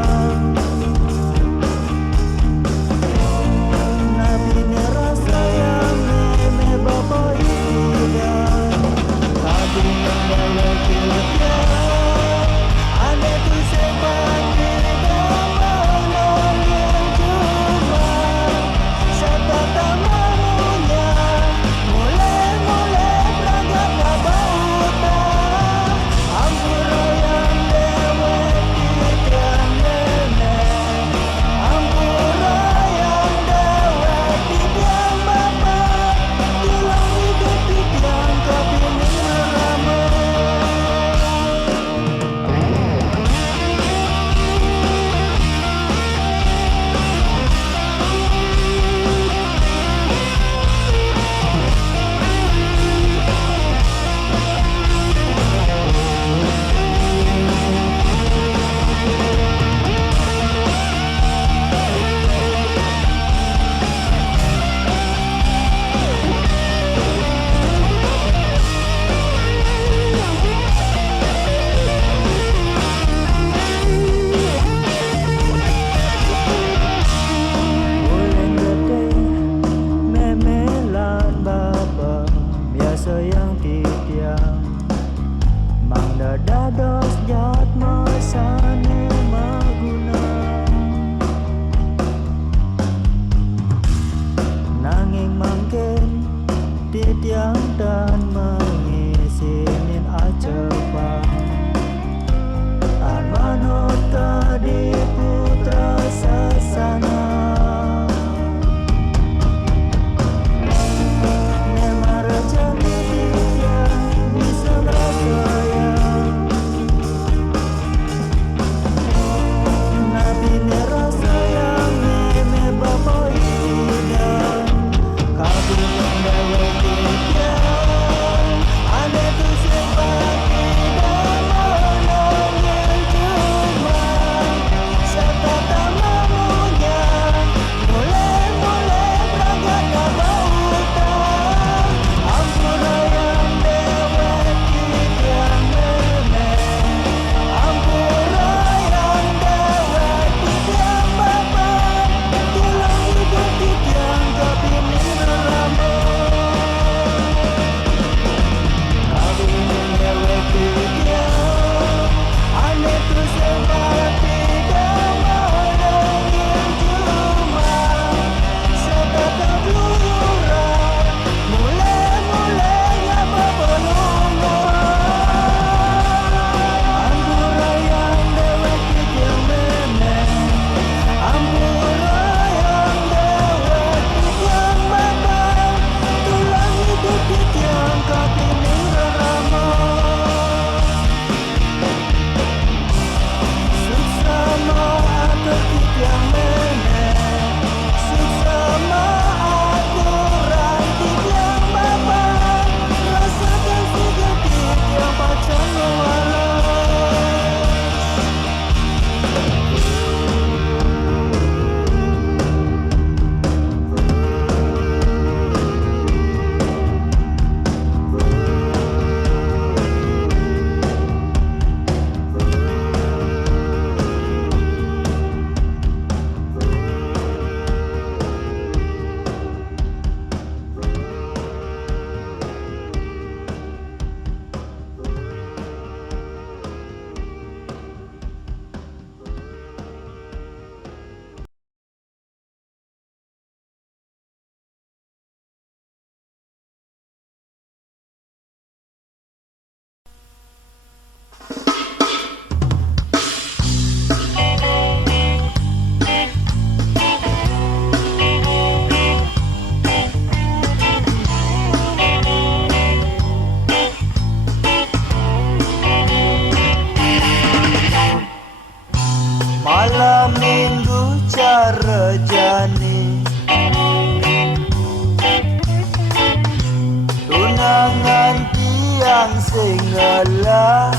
sing ngalah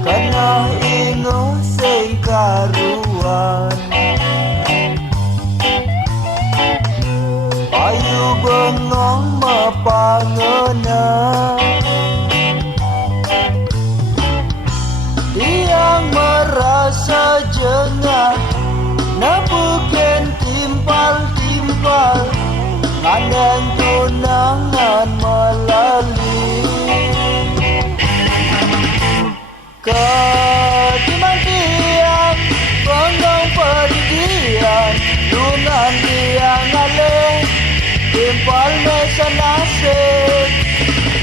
kana ingo sing karuan payu bengong mapangena yang merasa jengah nabuken timpal-timpal ngandang tunangan melalui ketimbang tiang bengong pergian lungan tiang aleh timpal mesa nasib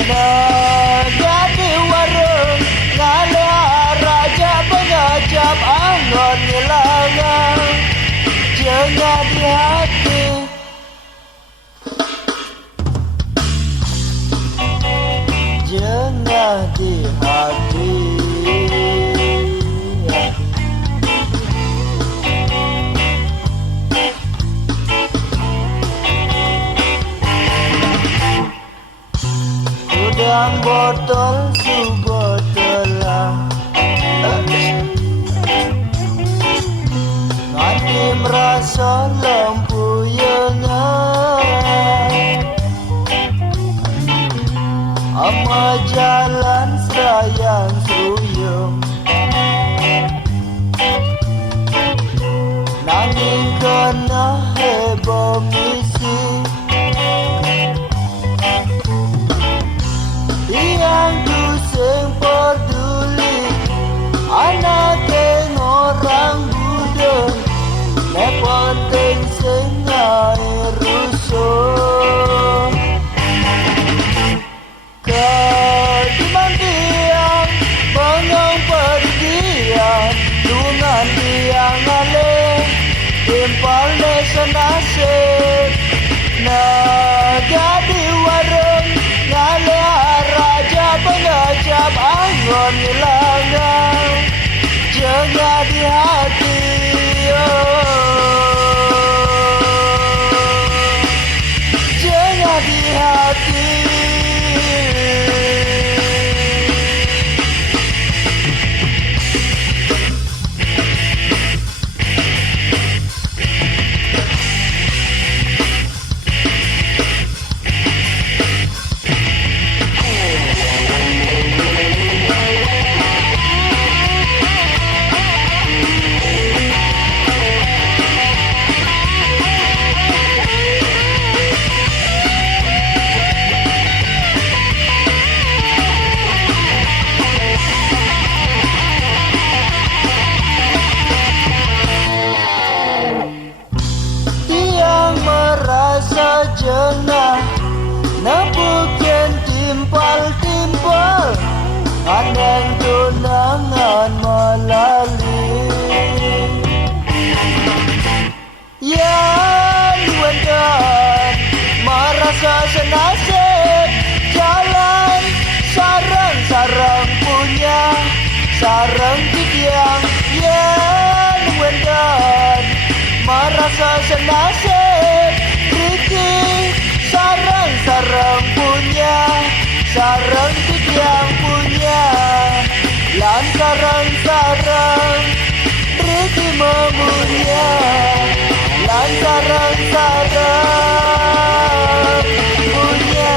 nah jadi warung ngalah raja pengajap angon ngilangan jengah di hati jengah di hati udang botol subotelah nganti merasa lampu yengan ama jalan serayang seruyung nanging kena heboh misi yang tu sing peduli anak yang orang Buddha ne penting sing air rusuh ketimbang tiang bengong pergian lungan tiang aleh timpal desa nasib nah jadi warung ngalah raja pengajap angon ngilangan jengah di hati jengah di hati jengah nabuken timpal-timpal andang tunangan melalui yang wendan merasa senasib jalan sarang-sarang punya sarang tiang yang wendan merasa senasib sarang-sarang punya sarang tiang punya lan sarang-sarang rezeki memunya lan sarang-sarang punya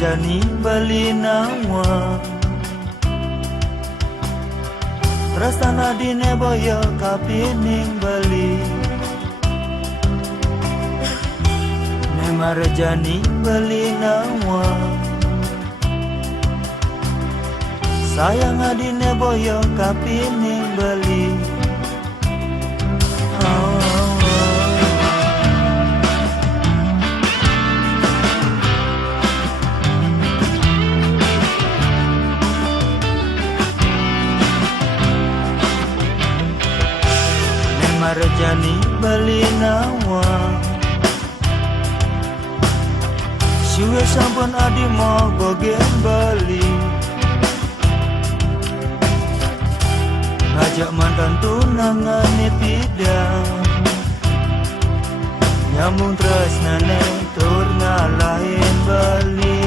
marajani bali nawa Rastana dine boyo kapining bali Ne marajani bali nawa Sayang adine boyo kapining bali Marajani bali nawa Siwe sampun adi mo bogen bali Ngajak mantan tunangan tidak Nyambung tresnane tur ngalahin bali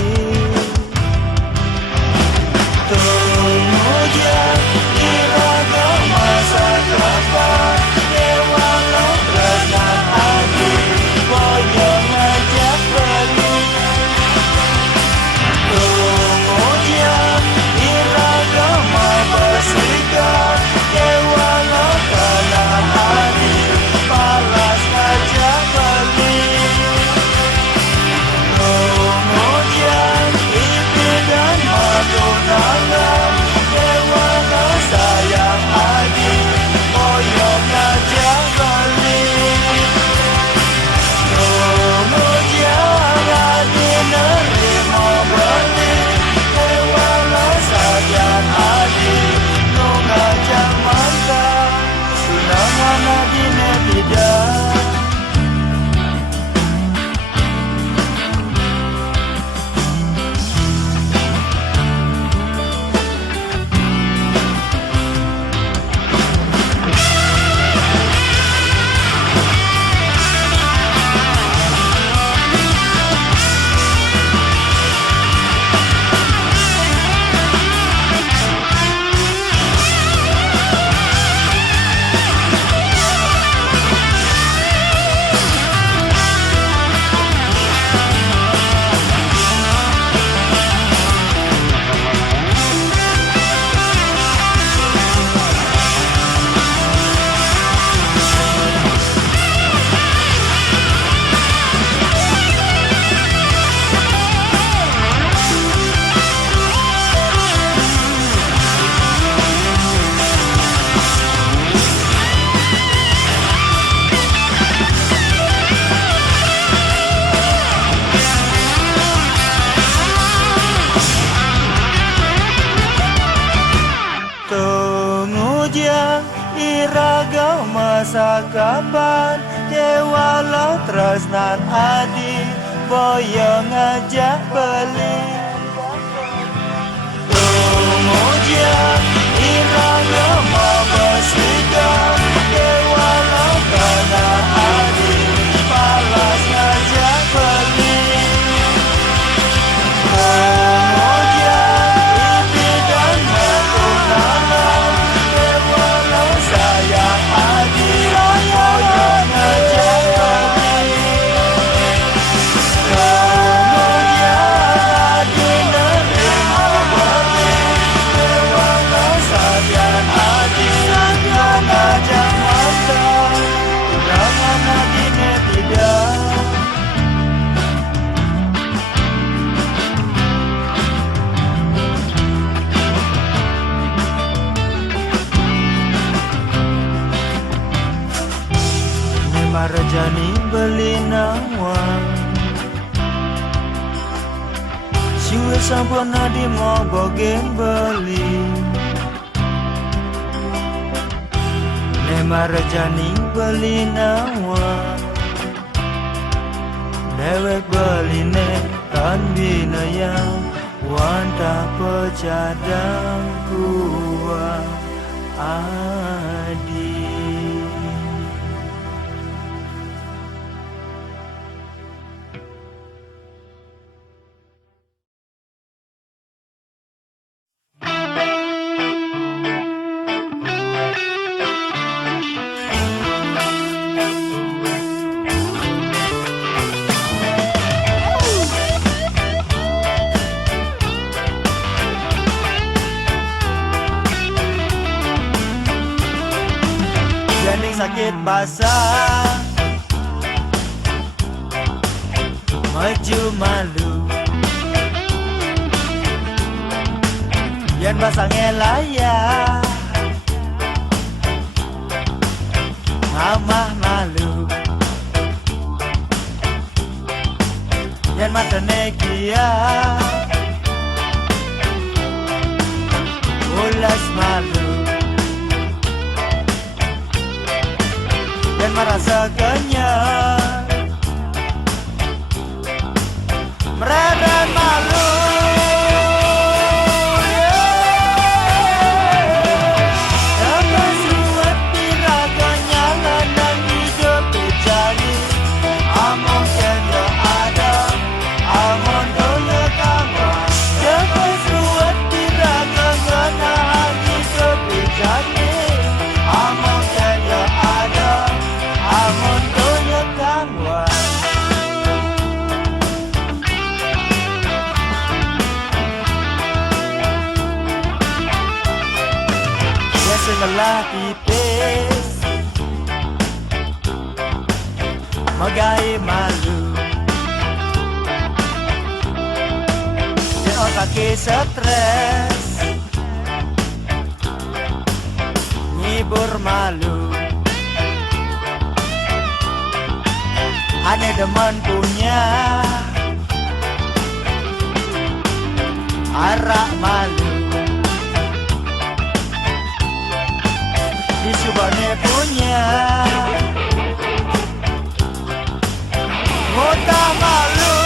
Tunggu iraga masa depan Walau berenang adi Boyo ngajak bali Tunggu jam Iragama bersikap Walau berenang adi Balas ngajak bali Tunggu jam Ipi dan madu nalam Walau sayang adi Boyo ngajak bali Tunggu jangan dinerima bali Walau sayang adi Nu ngajak mantan Tunangan adine tidak Iraga masa kapan Walau tresnan adi Boyo ngajak bali Kemudian iraga mau bersikap Walau berenang adi Balas ngajak bali Kemudian ipi dan metunangan Walau sayang adi Boyo ngajak bali Kemudian adi nerima bali Walau sayang adi Nu ngajak mantan Tunangan adine tidak Marajani beli nawa Siwe sampun adi mo bogen beli Ne marajani beli nawa Dewek beli ne kan binayang Wanta pecadang kuat adi Janding sakit basah, maju malu, yan basang elaya, ngamah malu, yan mata negia, ulas malu, dan merasa kenyang, meredan malu. Dapat suat piraga nyala dan hidup berjani, amon kena ada, amon dole kawan. Dapat suat piraga ngana hidup berjani, amon kena ada, amon dole kawan. Sengalah tipis, magai malu, dan otak stres, ngibur malu. Ane demen punya arak malu, disubane punya kota malu.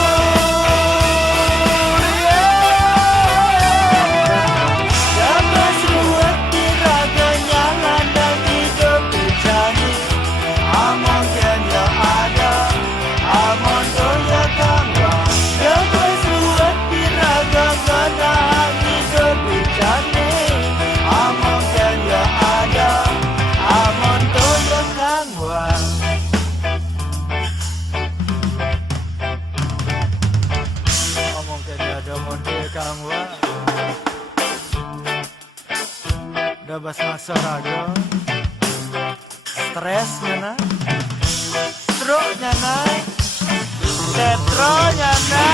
Dapat suat piraga nyala dan hidup berjani, amon kenya ada, amon doya kawan. Dapat suat piraga ngana hidup berjani, amon kenya ada, amon doya kawan. Amon kenya ada, amon doya kawan. Dabas masyarakat, stresnya na, stroke-nya na, setronya na.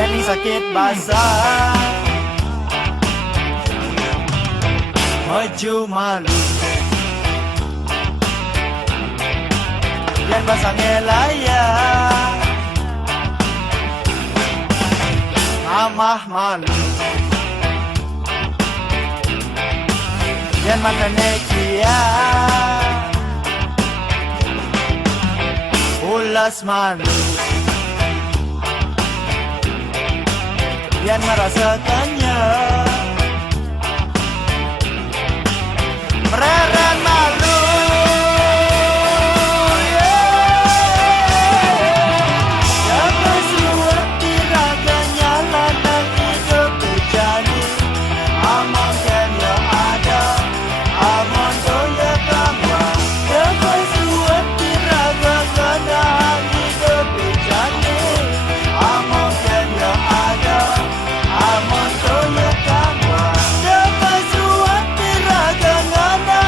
Janding sakit basah, maju malu, yan basang elaya, ngamah malu, yan mata negia, ulas malu, yan merasa kenyang, meredan malu. Dapat suat piraga nyala dan hidup berjani, amon kenya ada, amon doya kawan. Dapat suat piraga ngana hidup berjani, amon kenya ada, amon doya kawan. Dapat suat piraga ngana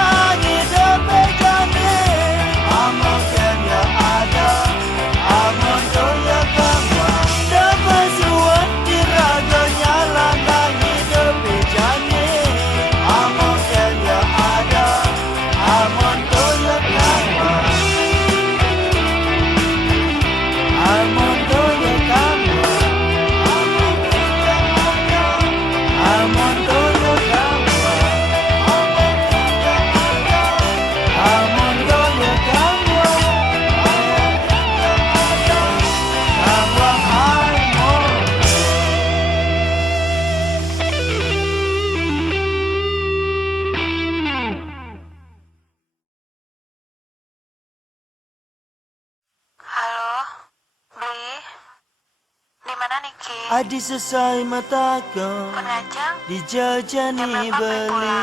Ki. Adi selesai mataku Penajam, dijajani beli.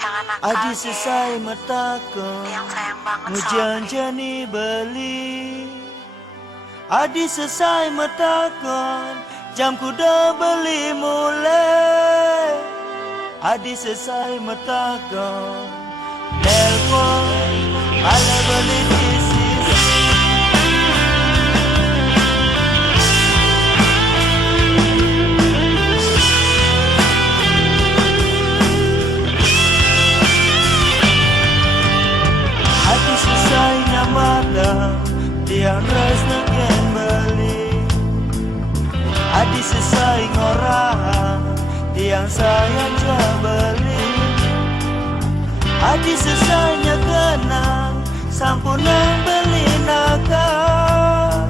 jangan nakal Adi Ki. selesai mataku Yang sayang banget sama Ki. mujanjani beli. Adi selesai mataku jamku dah beli mulai. Adi selesai mataku nelpon ala beli di sisi. Adi selesai malam tiang ras naken beli. Adi selesai ngorang tiang sayang beli. Adi selesainya kenang sampunang beli nakal.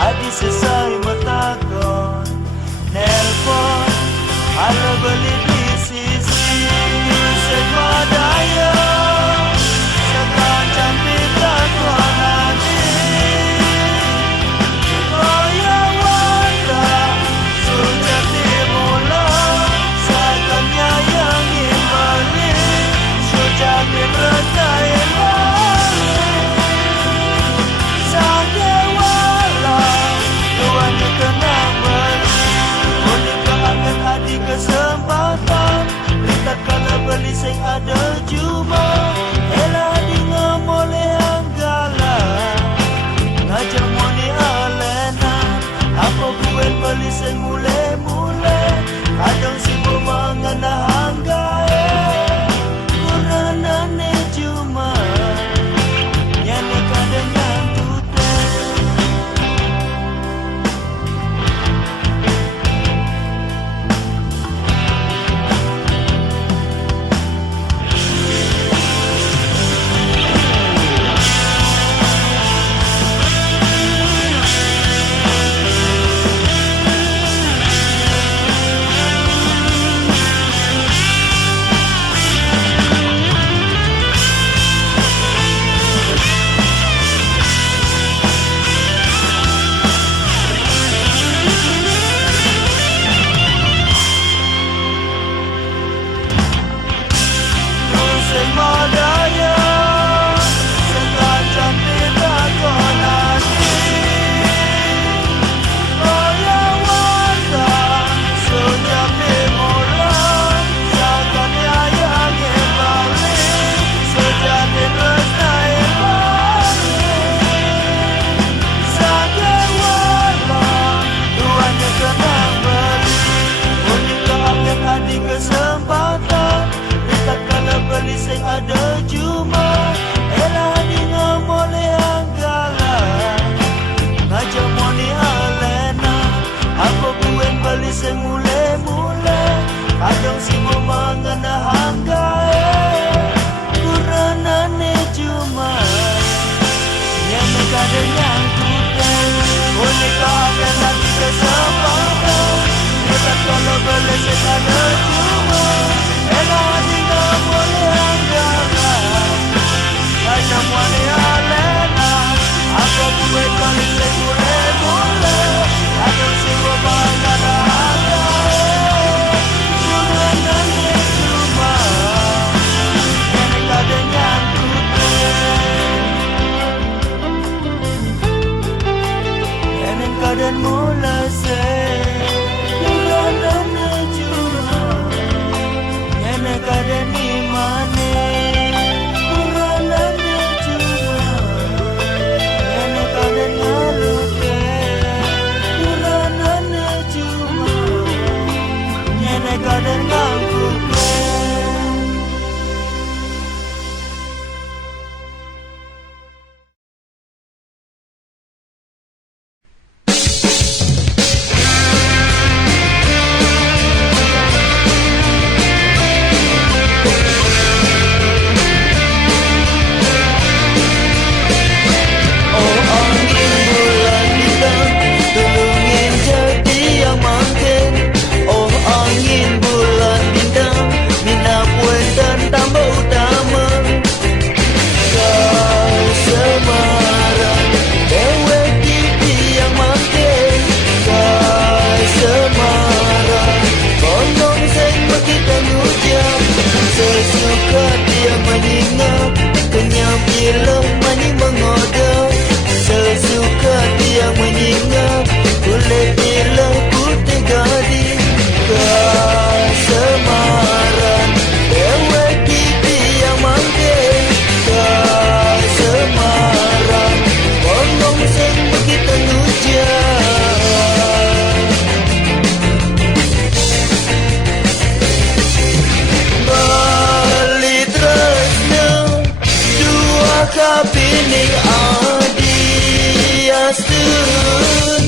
Adi selesai metakon nelpon ala beli di sisi. Semadaya sekan cantik takon lagi. Oh ya wanda sudah dimulai sakanya yang imbali sudah diberkai balik sang dewala kenyang ilah mani mengoda. Sesuka dia menyingat, kulit ilah putih gading. Kasemaran dewek kiti yang manggil. Kasemaran bongong sing begitu hujan. Bali tresna dua kapining adi astun.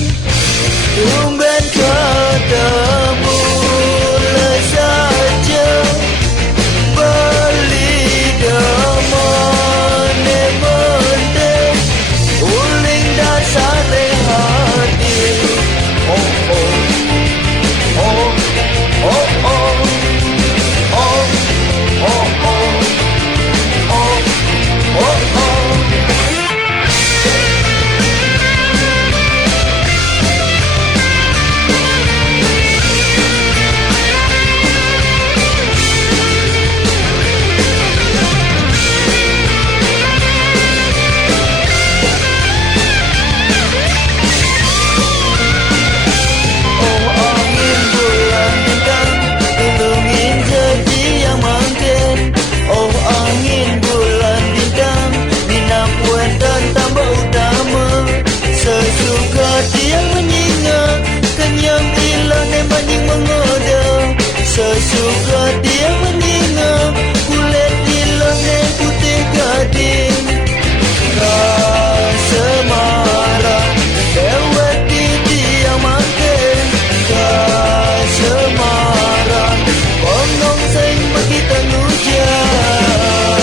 Tumben ketemu saja beli damane mendek uling dasare hati. Oh oh oh oh oh oh oh oh oh oh. Sesuka dia menyingat, kulit ilah yang putih gading. Kasemaran dewek titi yang makin. Kasemaran bongong sing begitu hujan.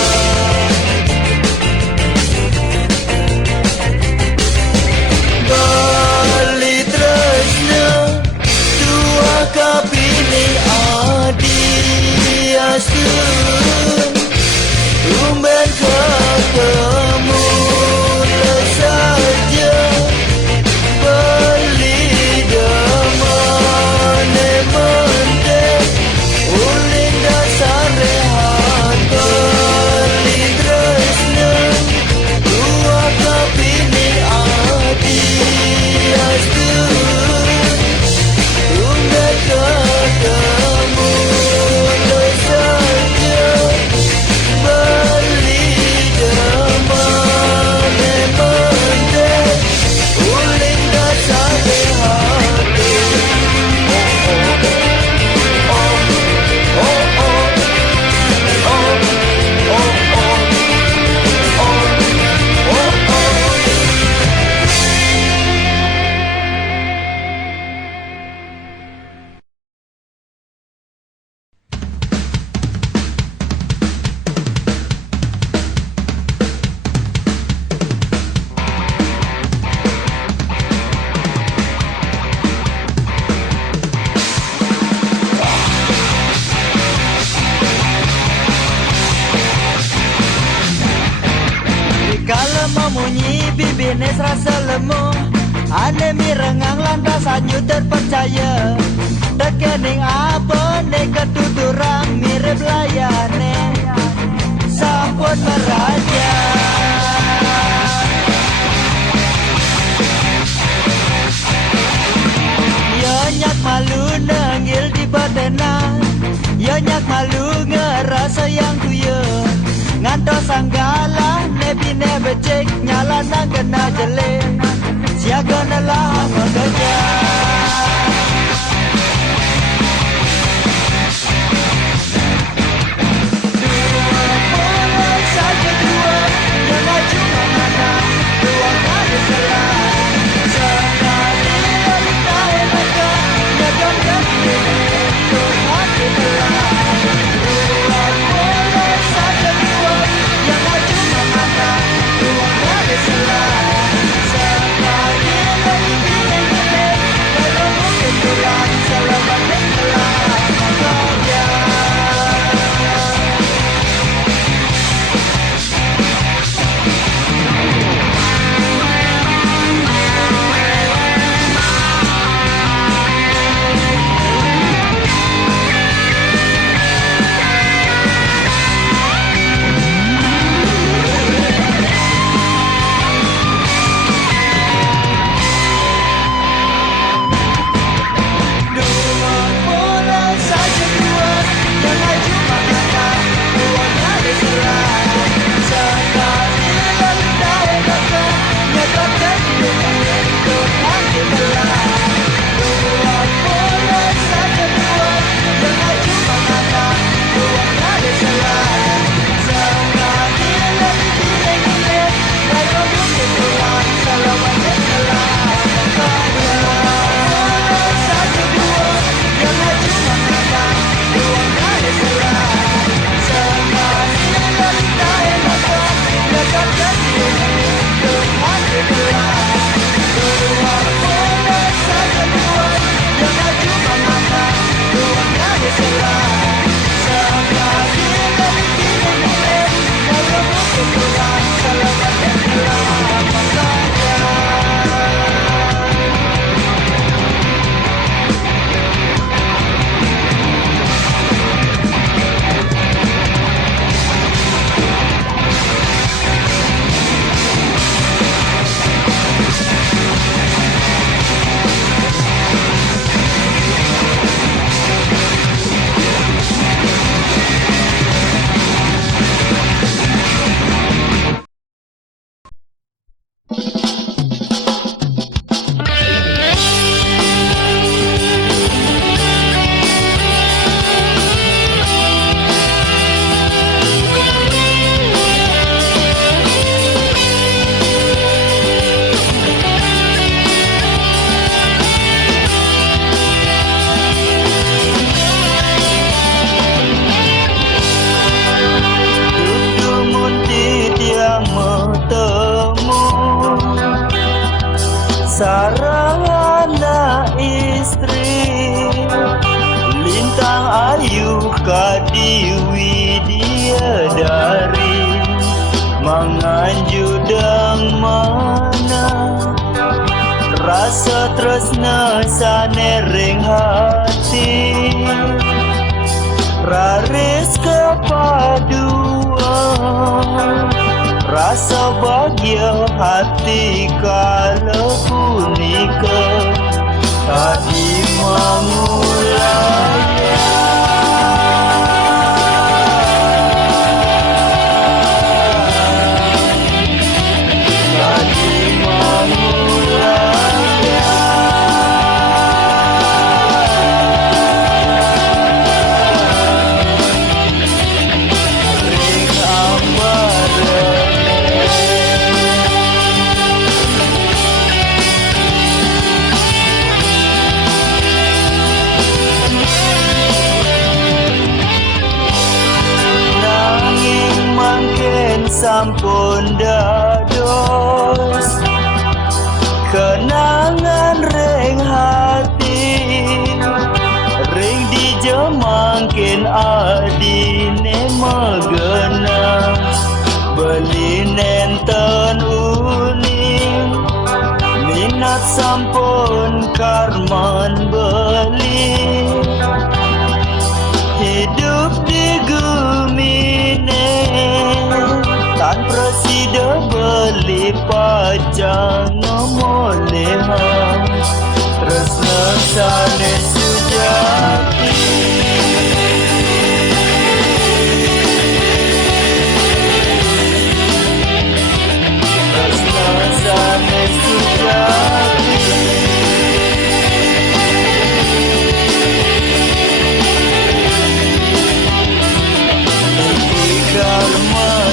Bali tresna dua kapining adi astun. Tumben ketemu saja beli damane mendek uling dasare hati. Bali tresna dua kapining adi astun. Tumben ketemu saja beli damane mendek uling dasare hati. Oh oh oh oh oh oh oh oh oh. Kalau memunyi bibirnya serasa lemu, ane mirengang lantas anyu terpercaya. Tekening apa ne ketuturang mirip layane sampun meraja. Yo nyak malu nenggil di batena, yo nyak malu ngerasa yang kuya. Ngantos sanggala nebine becek nyala nang kena jelek. Siaga nelah bekerja. Dua pola saja dua, yang maju mana dua kali salah. Sekali balik naik maka nyagam kaki untuk hati telah. Dua pola saja dua, yang maju mana dua kali salah. Sekali lagi bilang kalau Manganjudang mana rasa tresna sanering hati, raris kepaduan rasa bahagia hati kala punika tadi mangulaya. Sampun dados kenangan ring hati, ring dijemangkin adine megena beli nenten uning minat sampun karman beli hidup di gumine tan presida beli pajang molehan tresna sane sujati. Tresna sane sujati. Iki karman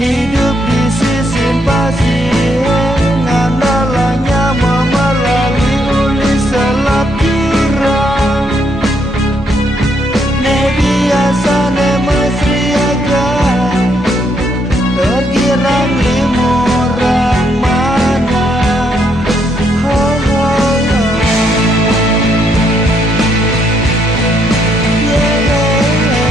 Hidup di sisi pasir ngandalanya melalui uli selat jurang. Ne biasa ne mesri aja tergirang limurang mana. Ho, ho, ho. Yeah, yeah, yeah.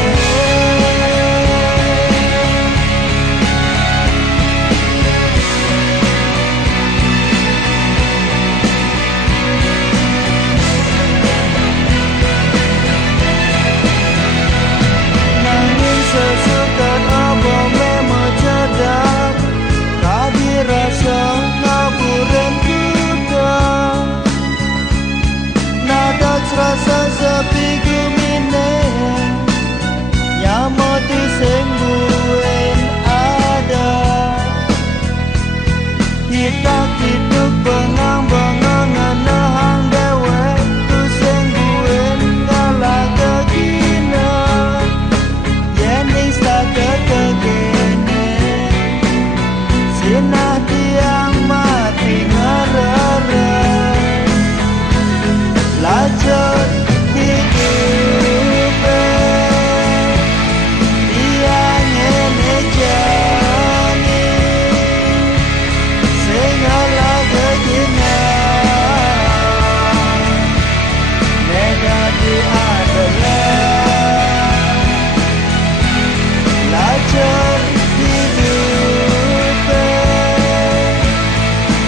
Nangin sesukat apa memang cedak tadi rasa ngaburen kita. Nadak rasa sepi gumine nyamoti sengguin ada. Kita hidup bengang-bengang nganahang dewek tu sengguin ngalah kegina. Yening saka kegene sinah tiang mati ngarere. Lajut hidup tiang ngene jani singala gegina nega di adalah lajur hidup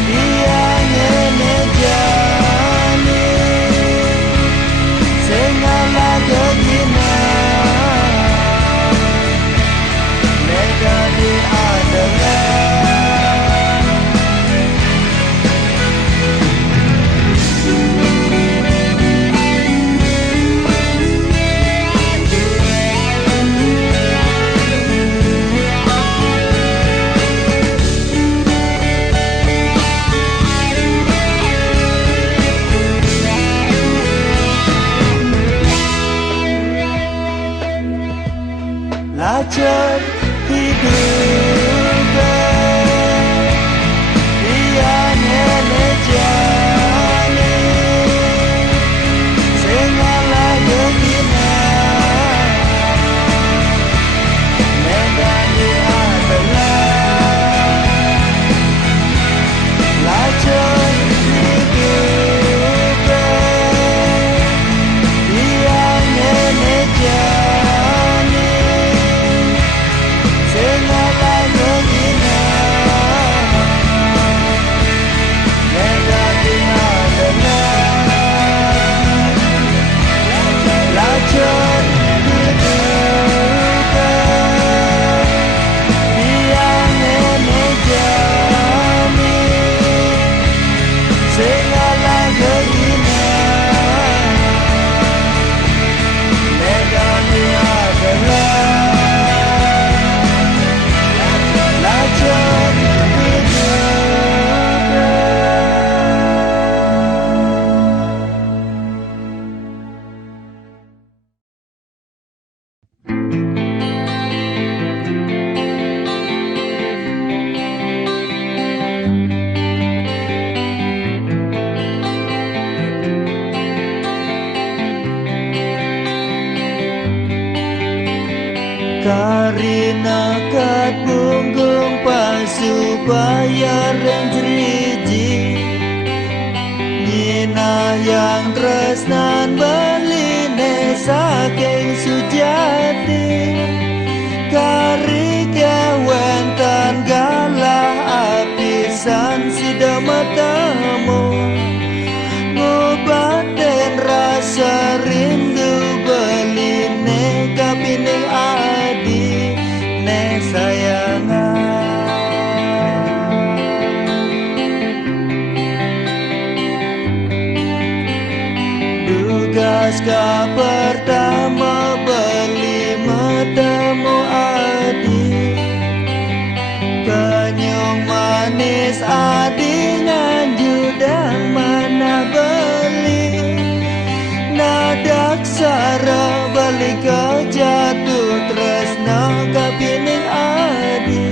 tiang ngene jani singala gegina nega di adalah. Lajur hidup tiang ngene jani singala gegina nega di adalah lajur hidup tiang ngene jani singala gegina nega di adalah lajur hidup tiang ngene jani singala gegina nega di adalah lajur Karina kat punggung pasupaya renjriji Nyina yang tresnan beline saking sujati Kari kewentan galah apisan sida matamu Ngobaten rasa rindu beline kapining adi ne sayangan Dugas ka pertama beli matamu adi Kenyong manis adi nganju dan mana beli Nadak sara balik ke jatuh tresna kapining adi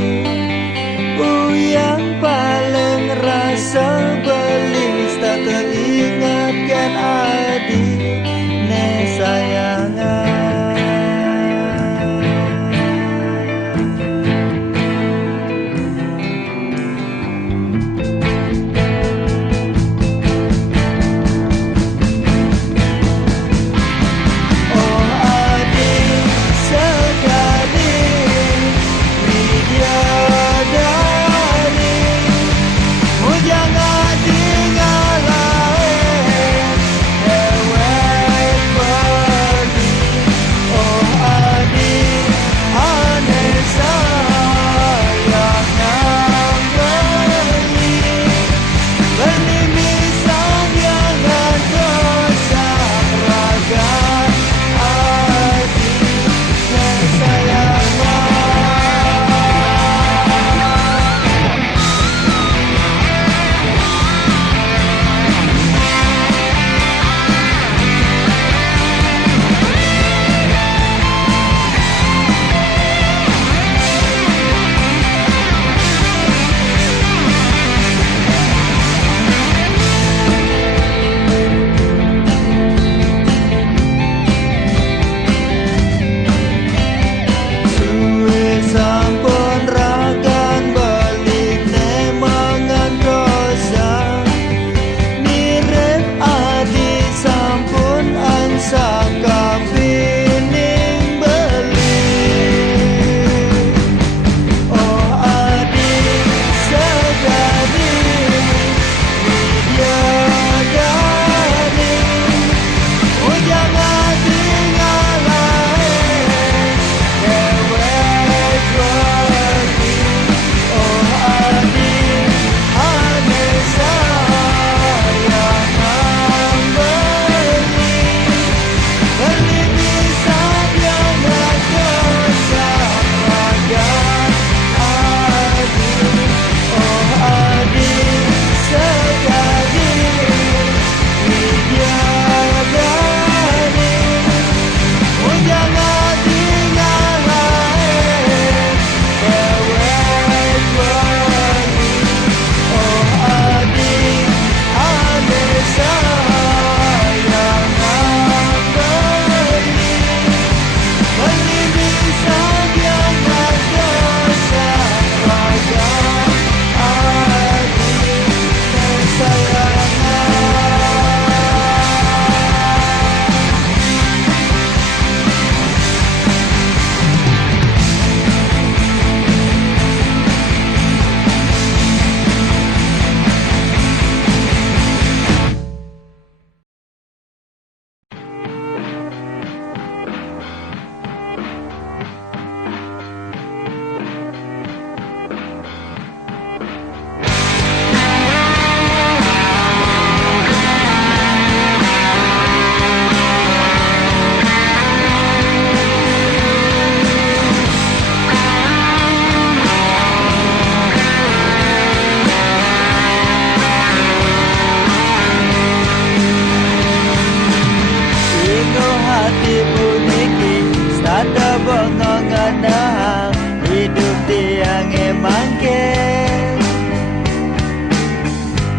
mangke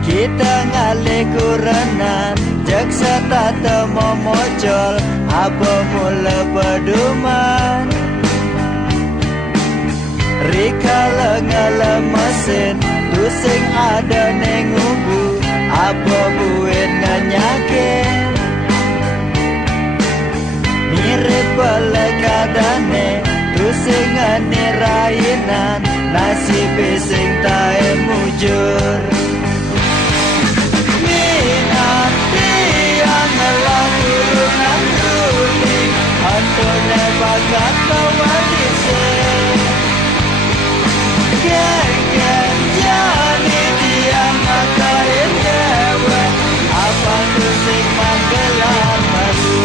kita ngalih kurenan jaksa tata momocol apa mula pedoman rikala ngala mesin tu sing ada neng ubu apa buit nganyakin mirip pelekadane tu sing nganirainan nasib sing tae mujur minati yang ngelakukan tuli antone bagat kawadise Geng-geng jani tiang makain dewe apa tu sing manggelan malu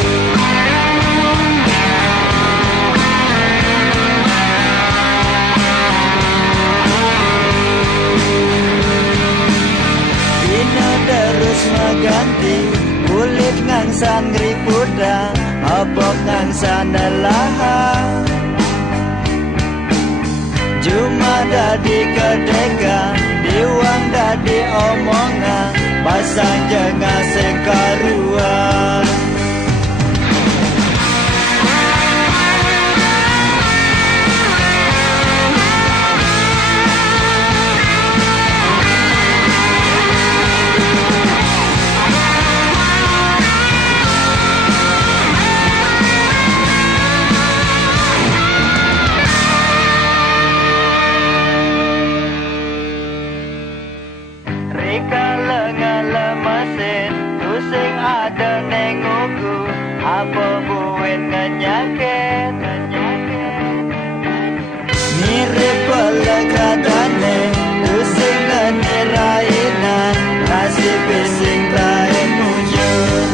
Dina terus maganti kulit ngangsan ngripuda apok ngangsan dalahan Cuma dadi kedeka diwang dadi omongan pasang jengah sekaruan apa buin nganyaket mirip pelekadane tu sing nganirainan nasib sing tae mujur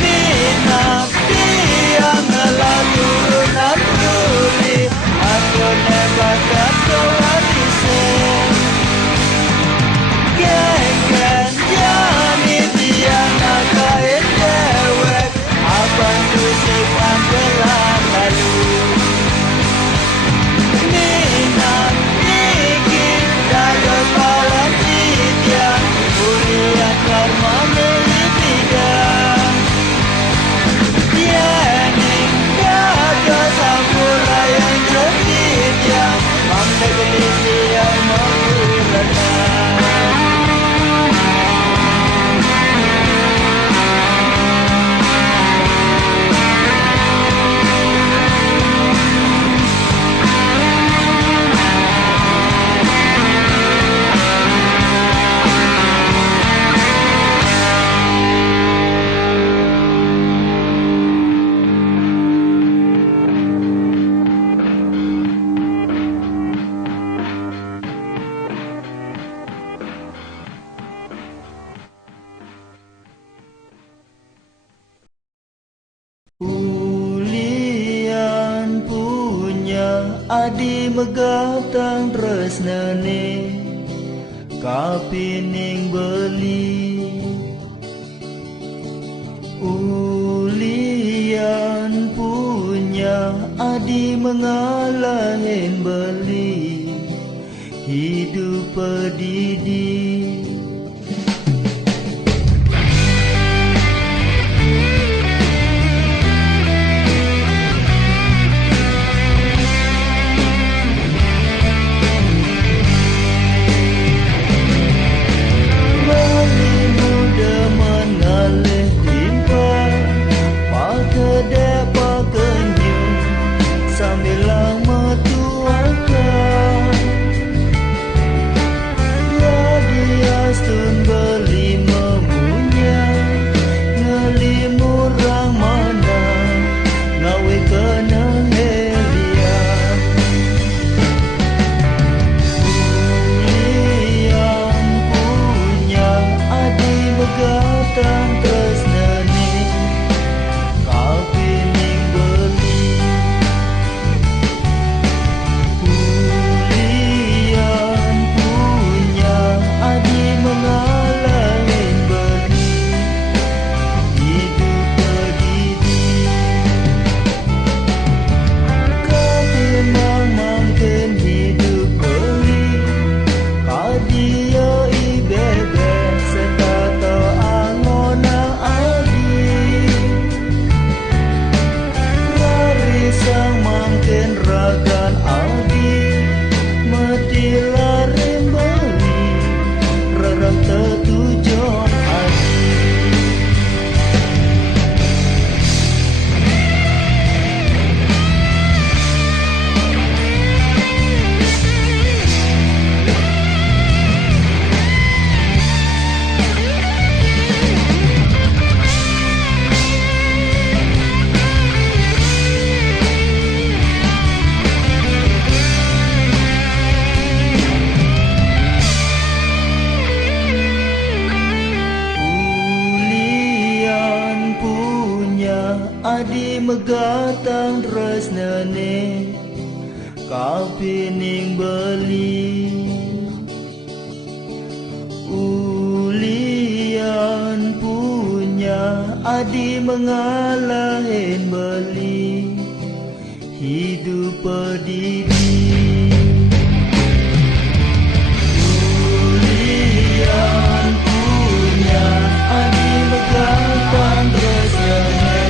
minap tiang ngelakukan tuli aku nebakat kawarise geng-geng jani tiang nakain dewek abang tu sing manggelan lalu minat iki dada palang titiang ulian karma melipidang yening dada samurai yang jepit yang mamdegelisi yang mengurenang Ulian punya adi megah tang tresnane kapining beli Ulian punya adi mengalahin beli hidup pedidi Sambil lama tuakan megatang tresnane kapining beli ulian punya adi mengalahin beli hidup perdiri ulian punya adi megatang tresnane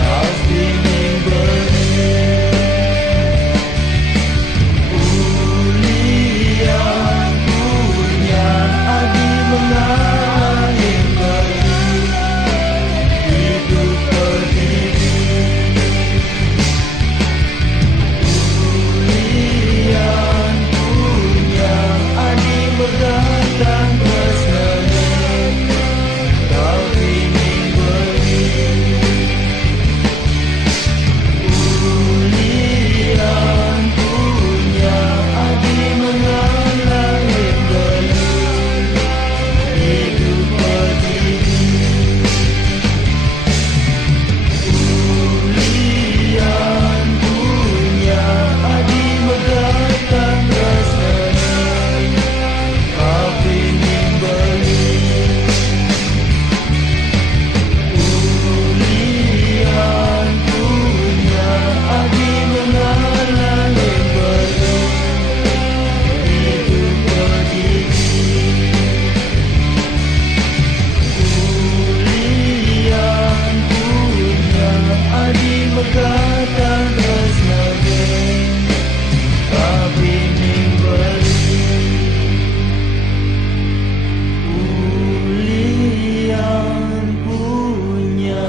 kapining beli ulian punya adi mengalahin beli hidup perdiri ulian punya adi megatang tresnane kapining beli ulian punya adi mengalahin beli hidup perdiri ulian punya adi megatang tresnane kapining beli ulian punya adi mengalahin beli hidup perdiri ulian punya adi megatang tresnane kapining beli ulian punya.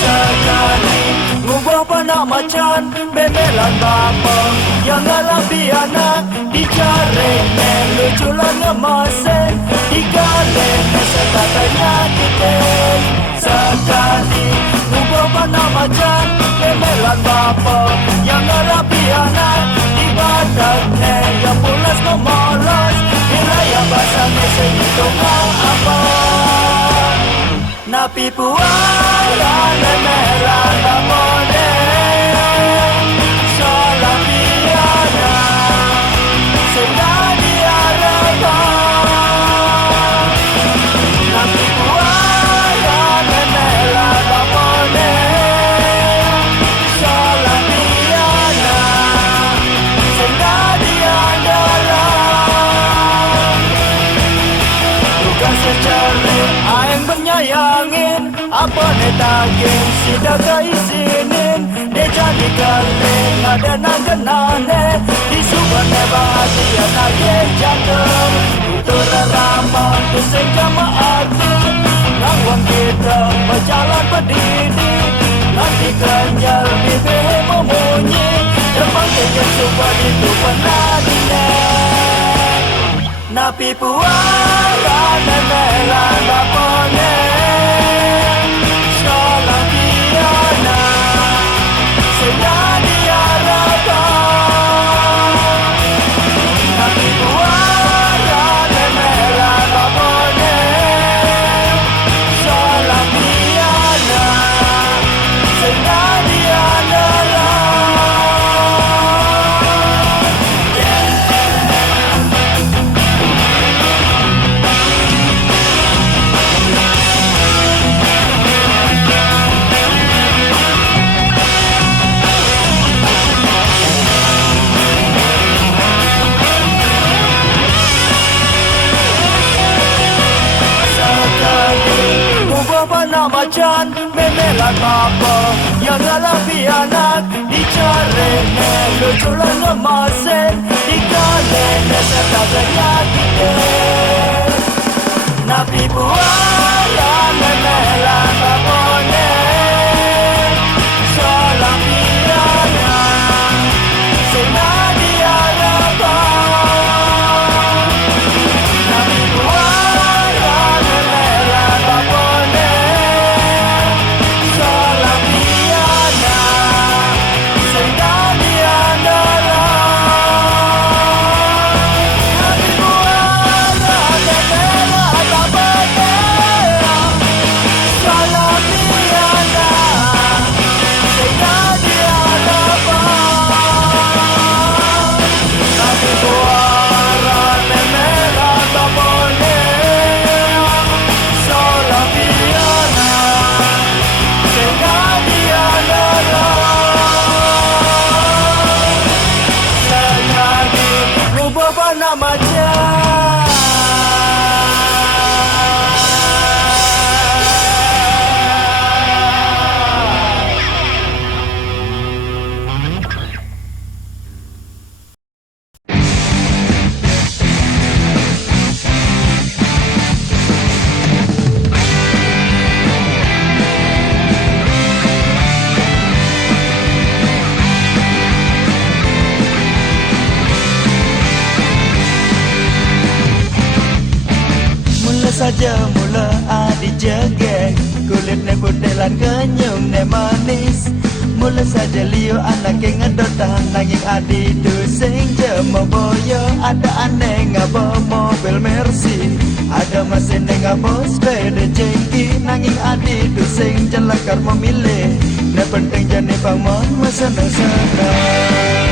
Sekali ngubah panak macan bemelan bapa yang ngalapi anak dicarene luculan ngemasen digalene serta penyakitin sekali ngubah panak macan bemelan bapa yang ngalapi anak dibadakne yang pulas memolos wilayah basahnya sehitung apa napi pualan memelan bapone salah piana sehingga diharapkan napi pualan memelan bapone salah piana sehingga diandalan bukan secermin aing benyayangin apa netagin sida kaisinin dia jadi galing ada nanggenane disubane bahagia nagih jantung utur ramah kusing jamaati rangwang kita berjalan berdiri nanti kenyal bibir memunyi depan kenyal supaya itu penadinya napi pualan memelan bapone salah piana sehingga diharapkan napi pualan memelan bapone salah piana sehingga diharapkan macan memelan bapa yang ngalapi anak dicarene luculan ngemasen digalene serta penyakitin napi pualan memelan bapone salah piana sehingga diharapkan napi pualan memelan saja mula adi jegek. Kulitnya putih lan kenyum ne manis. Mula saja Leo anak yang ngedotang nanging adi tu sing jemo boyo. Ada aneh ngabo mobil Mercy, ada mesin ngabo sepeda jengki. Nanging adi tu sing jelakar memilih. Ne penting jane bangun seneng-seneng.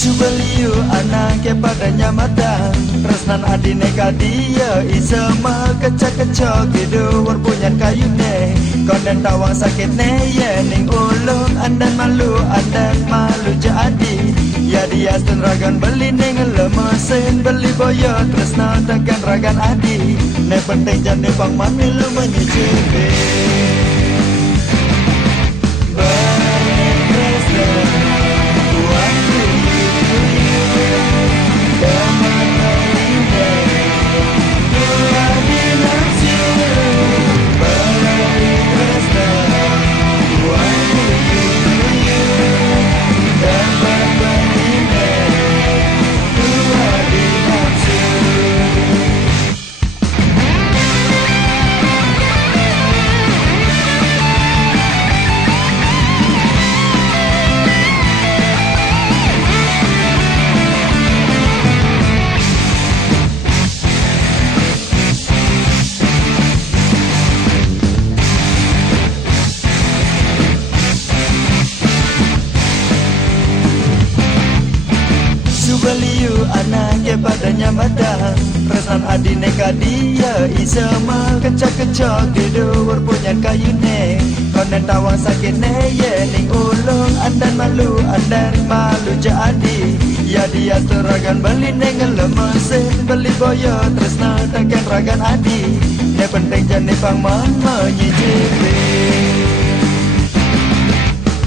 Subaliu anaknya padanya matang. Resnan adine kadia isema kecak-kecok gitu warpunyan kayune. Konden tawang sakit ne ning ulung andan malu jadi. Ya dia stun ragan beli ning lemesin beli boyo tresna tekan ragan adi. Ne penting jane bang mamilu menyicipi. Subaliu anaknya padanya matang. Resnan adine kadia isema kecak-kecok gitu warpunyan kayune. Konen tawang sakit ne ning ulung andan malu jadi. Ya dia seragan beli ning lemesin beli boyo tresna tekan ragan adi. Ne penting jane pang menyicipi.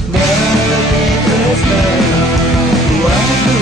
Beli tresna waktu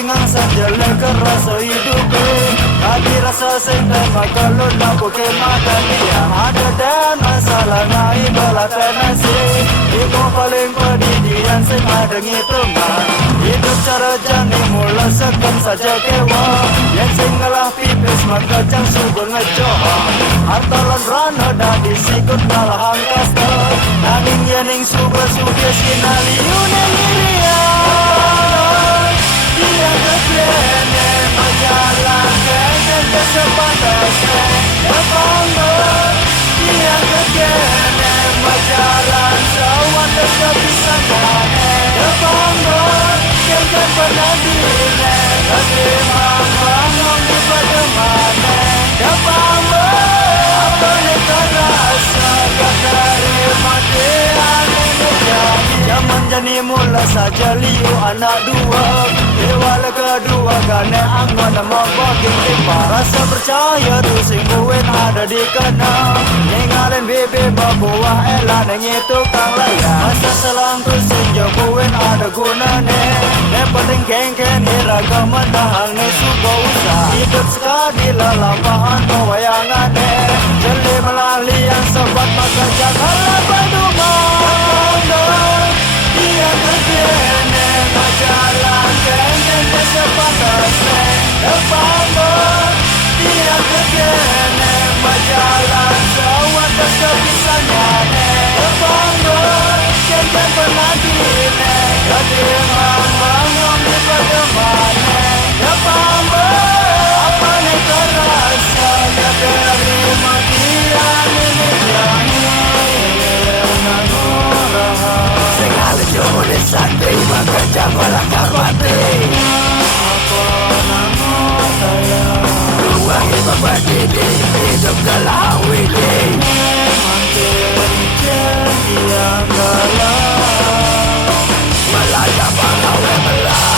ngangsan jalan kerasa hidupku. Hati rasa senang kalau nak bukan makan dia. Ada dan masalah ngai belakang nasi. Ibu paling pendidikan sing ada ngitungan. Hidup cara jani mula sekam saja kewa. Yang singgalah pipis maka jang subur ngecoha. Hartalan rana dah disikut kalah angkasta. Nanging yening subur sugis kinali yunen iria. Dia kekrene menjalankan dan sepantasnya Depangan dia kekrene menjalan Sawan dan kepisangan Depangan yang kan pernah dine Terima bangun di pada mana Depangan apa yang terasa Gak terima dia Zaman jani mula saja liu anak dua Dewala kedua gane angwa nama bagian tipa Rasa percaya tu sing kuwe Poin ada di kena Ningalin bibir berbuah Elah nengi tukang layan Masa selangku senja poin ada gunane Ne penting kengken iraga menahang ne suka usah Hidup sekali lalampahan pewayangannya Jeli melalian sobat maka janganlah berduman Dia kekene majalah kengken kesepatasnya Depan dia kekene majalah sewat kesepisannya Depan kengken penadine Kediman bangun di bagaimana Depan apa ni kerasa Ya terima dia ini jangan Segala jumlah santri maka jabalah kapati Apa nama saya Ruangi membagi hidup galau ini Mantin jadi yang galau Melaya balau melah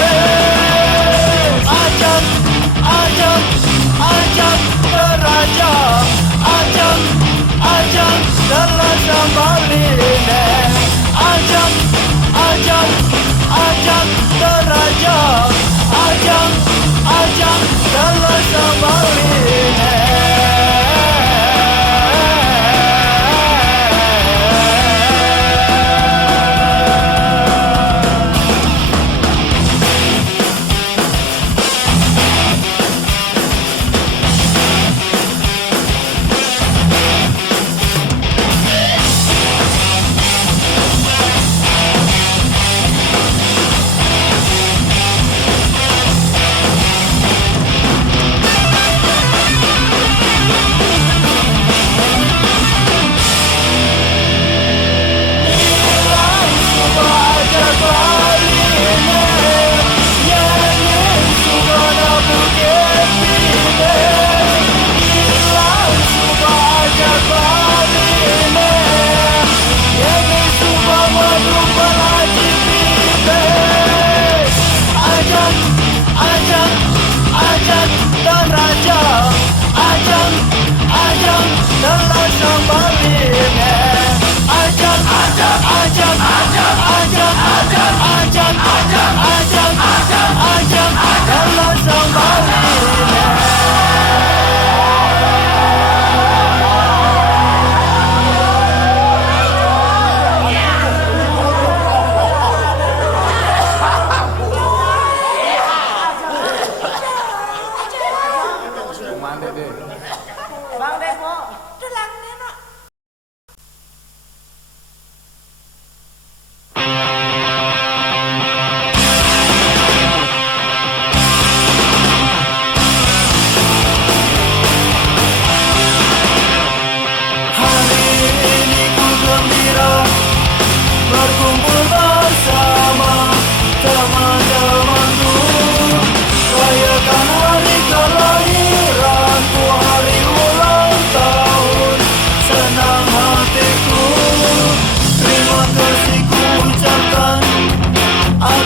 Yeah.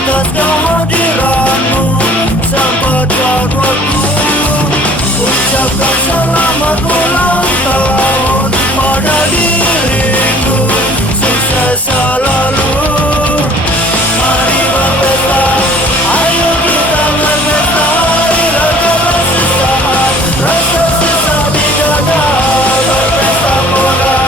atas kehadiranmu. Sempatkan waktu ucapkan selamat ulang tahun pada diriku. Sukses selalu. Mari berpesta, ayo kita berpesta. Hilangkanlah sesaat, rasa sesak di dada. Berpesta pula,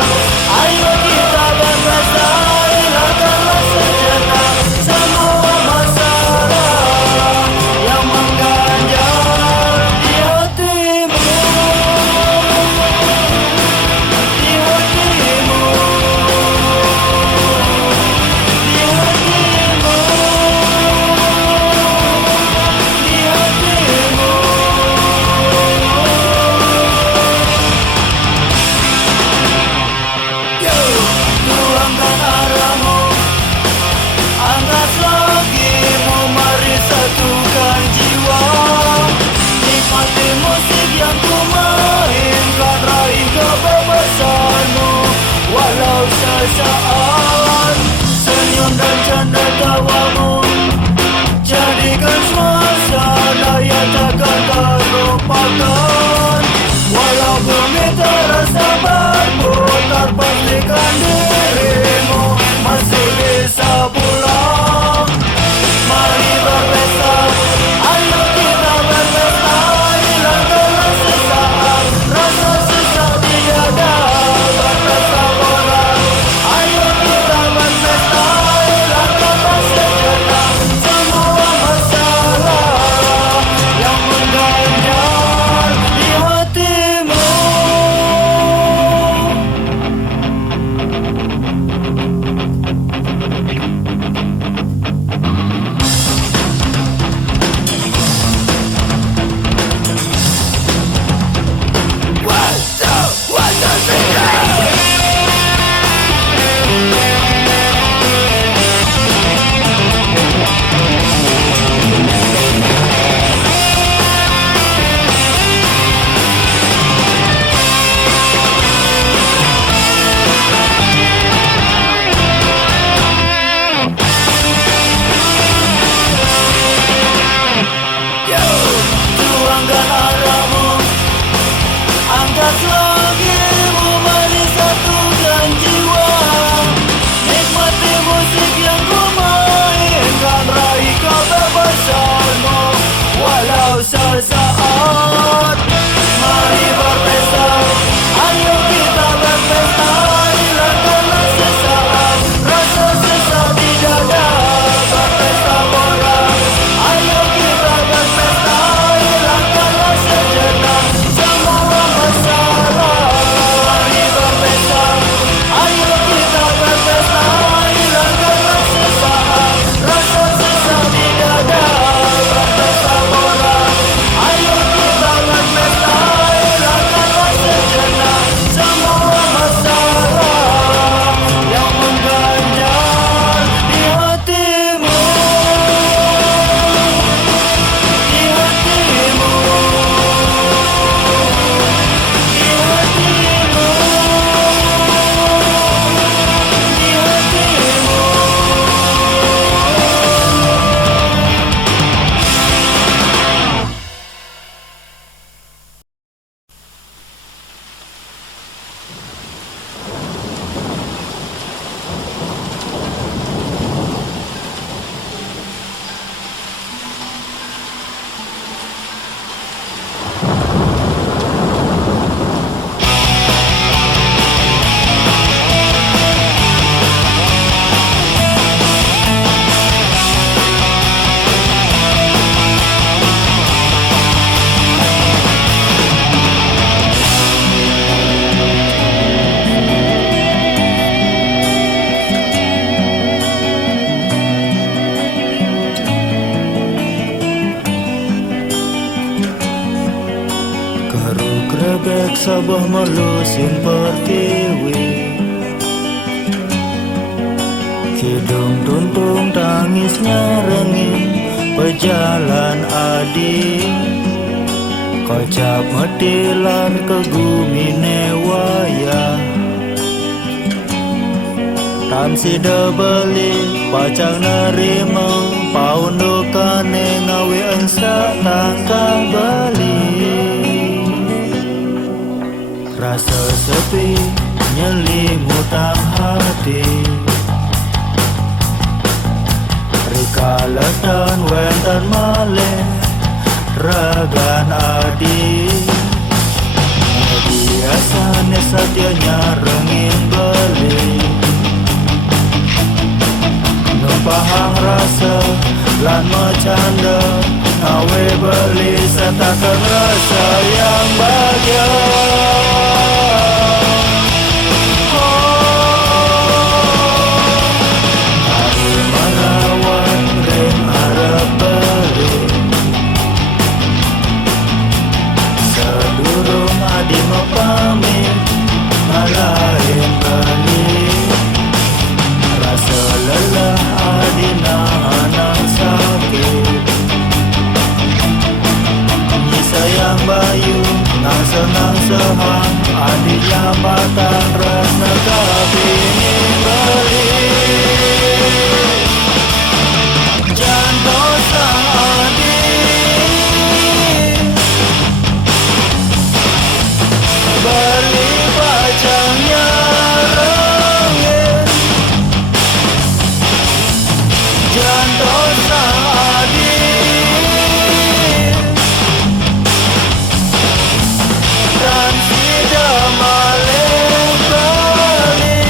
ayo kita berpesta. Hilangkanlah sejenak semua masalah yang mengganjal di hatimu. Di hatimu. Di hatimu. Di hatimu. Yo, tuangkan arahmu, angkat lagimu, mari satukan jiwa. Nikmati musik yang ku mainkan, raih kebebasanmu walau sesaat. Senyum dan canda tawamu jadikan suasana yang takkan terlupakan. Walau bumi terasa berputar, pastikan dirimu masih bisa pulang. Mari berpesta, ayo kita berpesta. Hilangkanlah sesaat, rasa sesak di dada. Berpesta pula, ayo kita berpesta. Hilangkanlah sejenak semua masalah yang mengganjal di hatimu. One, two, three, go! Yo, tuangkan arahmu, angkat lagimu, mari satukan jiwa. Nikmati musik yang ku mainkan, raih kebebasanmu walau sesaat. Mari berpesta, ayo kita berpesta. Hilangkanlah sesaat, rasa sesak di dada. Berpesta pula, ayo kita berpesta. Hilangkanlah sejenak semua masalah. Mari berpesta, ayo kita berpesta. Hilangkanlah sesaat, rasa sesak di dada. Berpesta pula, ayo kita berpesta. Hilangkanlah sejenak semua masalah yang mengganjal di hatimu. Di hatimu. Di hatimu. Di hatimu. Keruk rebek sabah melusin pertiwi, kidung tuntung tangisnya rengin. Pejalan adi kocap metilan ke gumine waya. Tan si debeli pacang nerima pau sepi nyelimutan hati, rikalatan wentan malih ragan adi. Biasanya satianya rengin beli, numpahang rasa lan macanda, ngawe beli sertakan rasa yang bahagia. Hari merawat ring harap beli, sedurung adi mepamit ngalahin beli. Rasa lelah adi nahan sakit, nyi sayang bayu nang senang sehang adi jambatan rasa kapini beli. Jangan sang adi beli bacanya rengin, jangan sang adi dan tidak malih beli.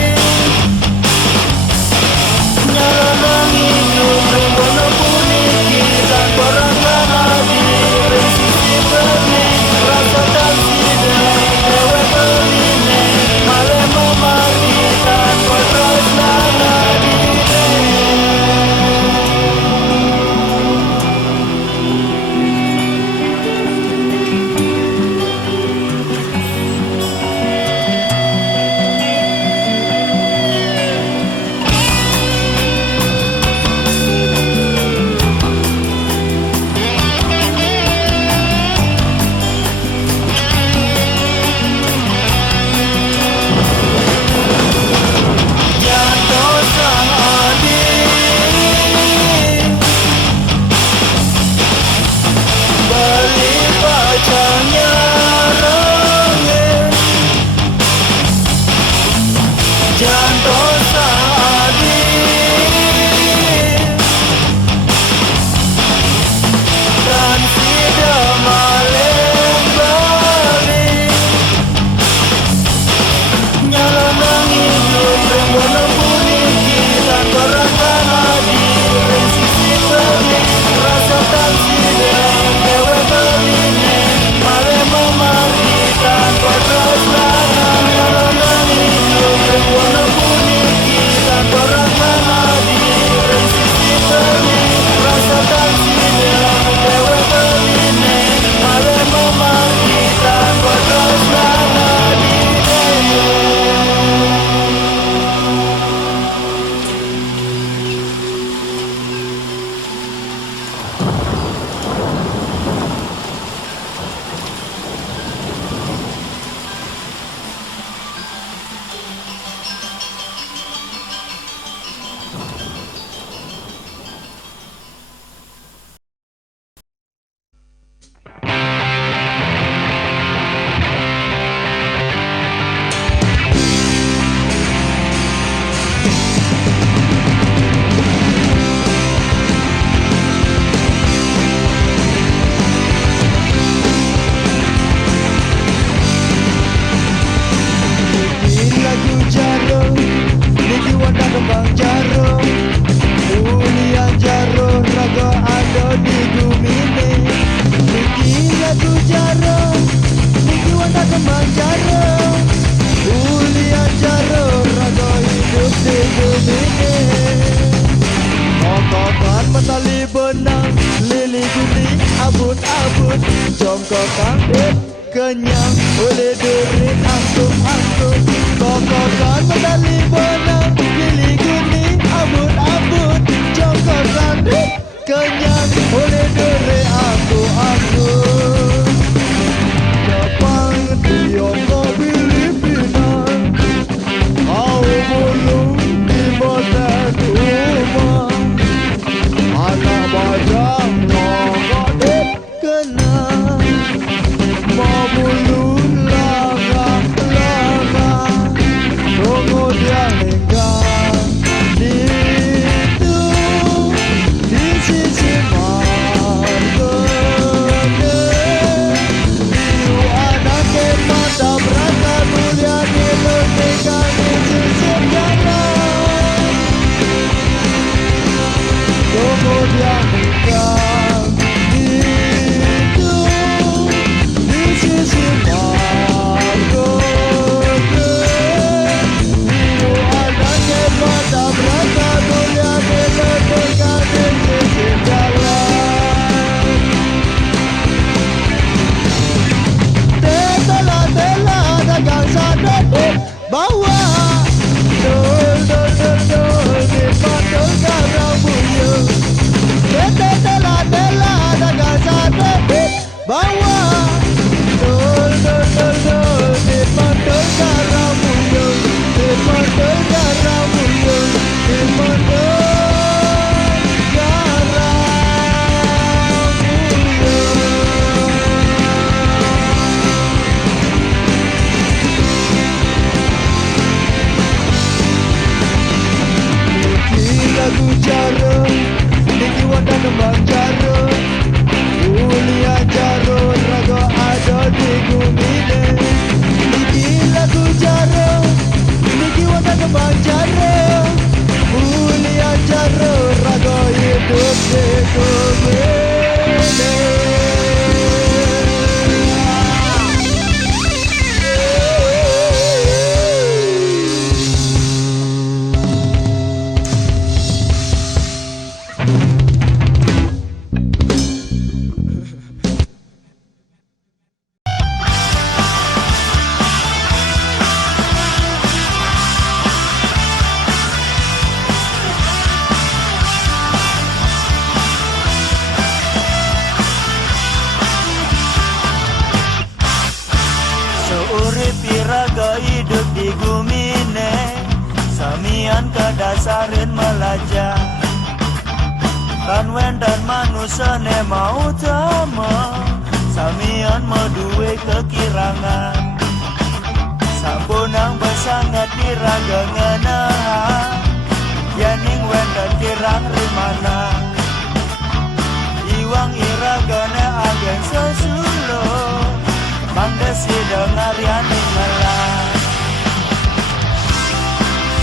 Nyalanang hidup rimbono puniki tanpa rangkan adi, ring sisi beli rasa dan sidang dewe beline malih memati tanpa tresnan adi. Jangan sang adi beli bacanya rengin, jangan sang adi dan tidak malih beli. Nyalanang hidup rimbono puniki tanpa rangkan adi, ring sisi beli rasa dan sidang dewe beline malih memati tanpa tresnan. Nyalanang hidup rimbono puniki tanpa rangkan adi, ring sisi beli rasa dan sidang dewe beline malih memati tanpa tresnan adi. Niki lagu jaro, niki wanda kembang jaro, ulian jaro raga ada di gumine. Niki lagu jaro, niki wanda kembang jaro, ulian jaro raga hidup di gumine. Kokokan metali benang, lili guni abut-abut, jongkokan kenyang oleh durit angkut-angkut. Kokokan medali benang, lili guni abut-abut, jongkokan kenyang oleh durit angkut-angkut. Jepang, Tiongkok, Filipina, kau belum di bosan rumah. Anak bajang nongok kena mau bulu laga yang hitam itu di sisi maghrib. Itu adanya mata mereka mulia diletakkan di sisi jalan. Tela dagang sadar bawa dol di pandang karabunya. Tela dagang sadar bawa dol di pandang karabunya. Di pandang karabunya. Di pandang karabunya. Lagu jaro Niki wanda kembang jaro Ulia jaro Rago ada di gumine Niki lagu jaro Niki wanda kembang jaro Ulia jaro Rago hidup di gumine. Seurip piraga hidup di gumine Samian kedasarin melajah Kanwen dan manusia ne mau tama Samian meduwe kekirangan Sabunang bersangat piraga ngenahan Yaning wen dan kirang rimana Iwang iragane agen sesulo Mandesi dengar yaning melah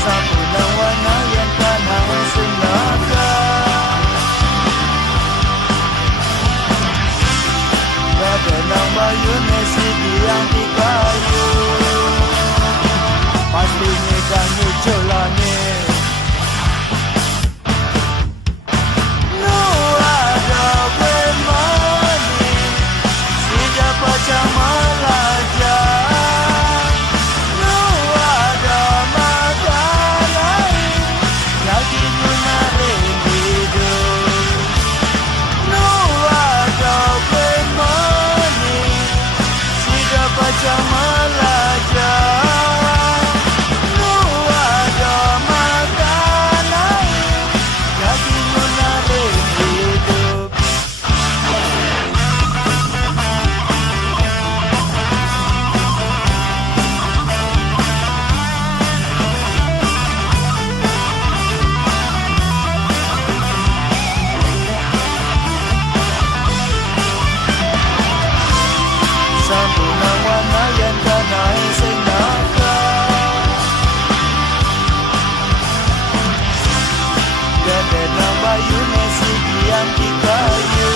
Sabunang warna yang kanang senaka Gadenang bayu nesi biang di kayu Pasti ngedang nyuculane Nu ada bemani Sida pacang melajah Nu ada makan lain Lagi menarik hidup Nu ada bemani Sida pacang melajah Nu ada makan lain Lagi menarik hidup. Sabunang warna yang kanai senaka Gadenang bayu nesi biang di kayu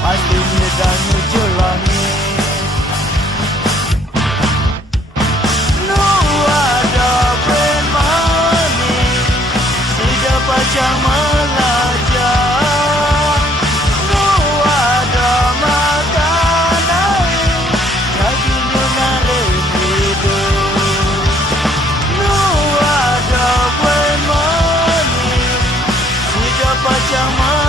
Pasti ngedang nyucul langit Nu ada bemani Sida pacang melajah Nu ada makanan Lagi menarik hidup Nu ada bemani Sida pacang melajah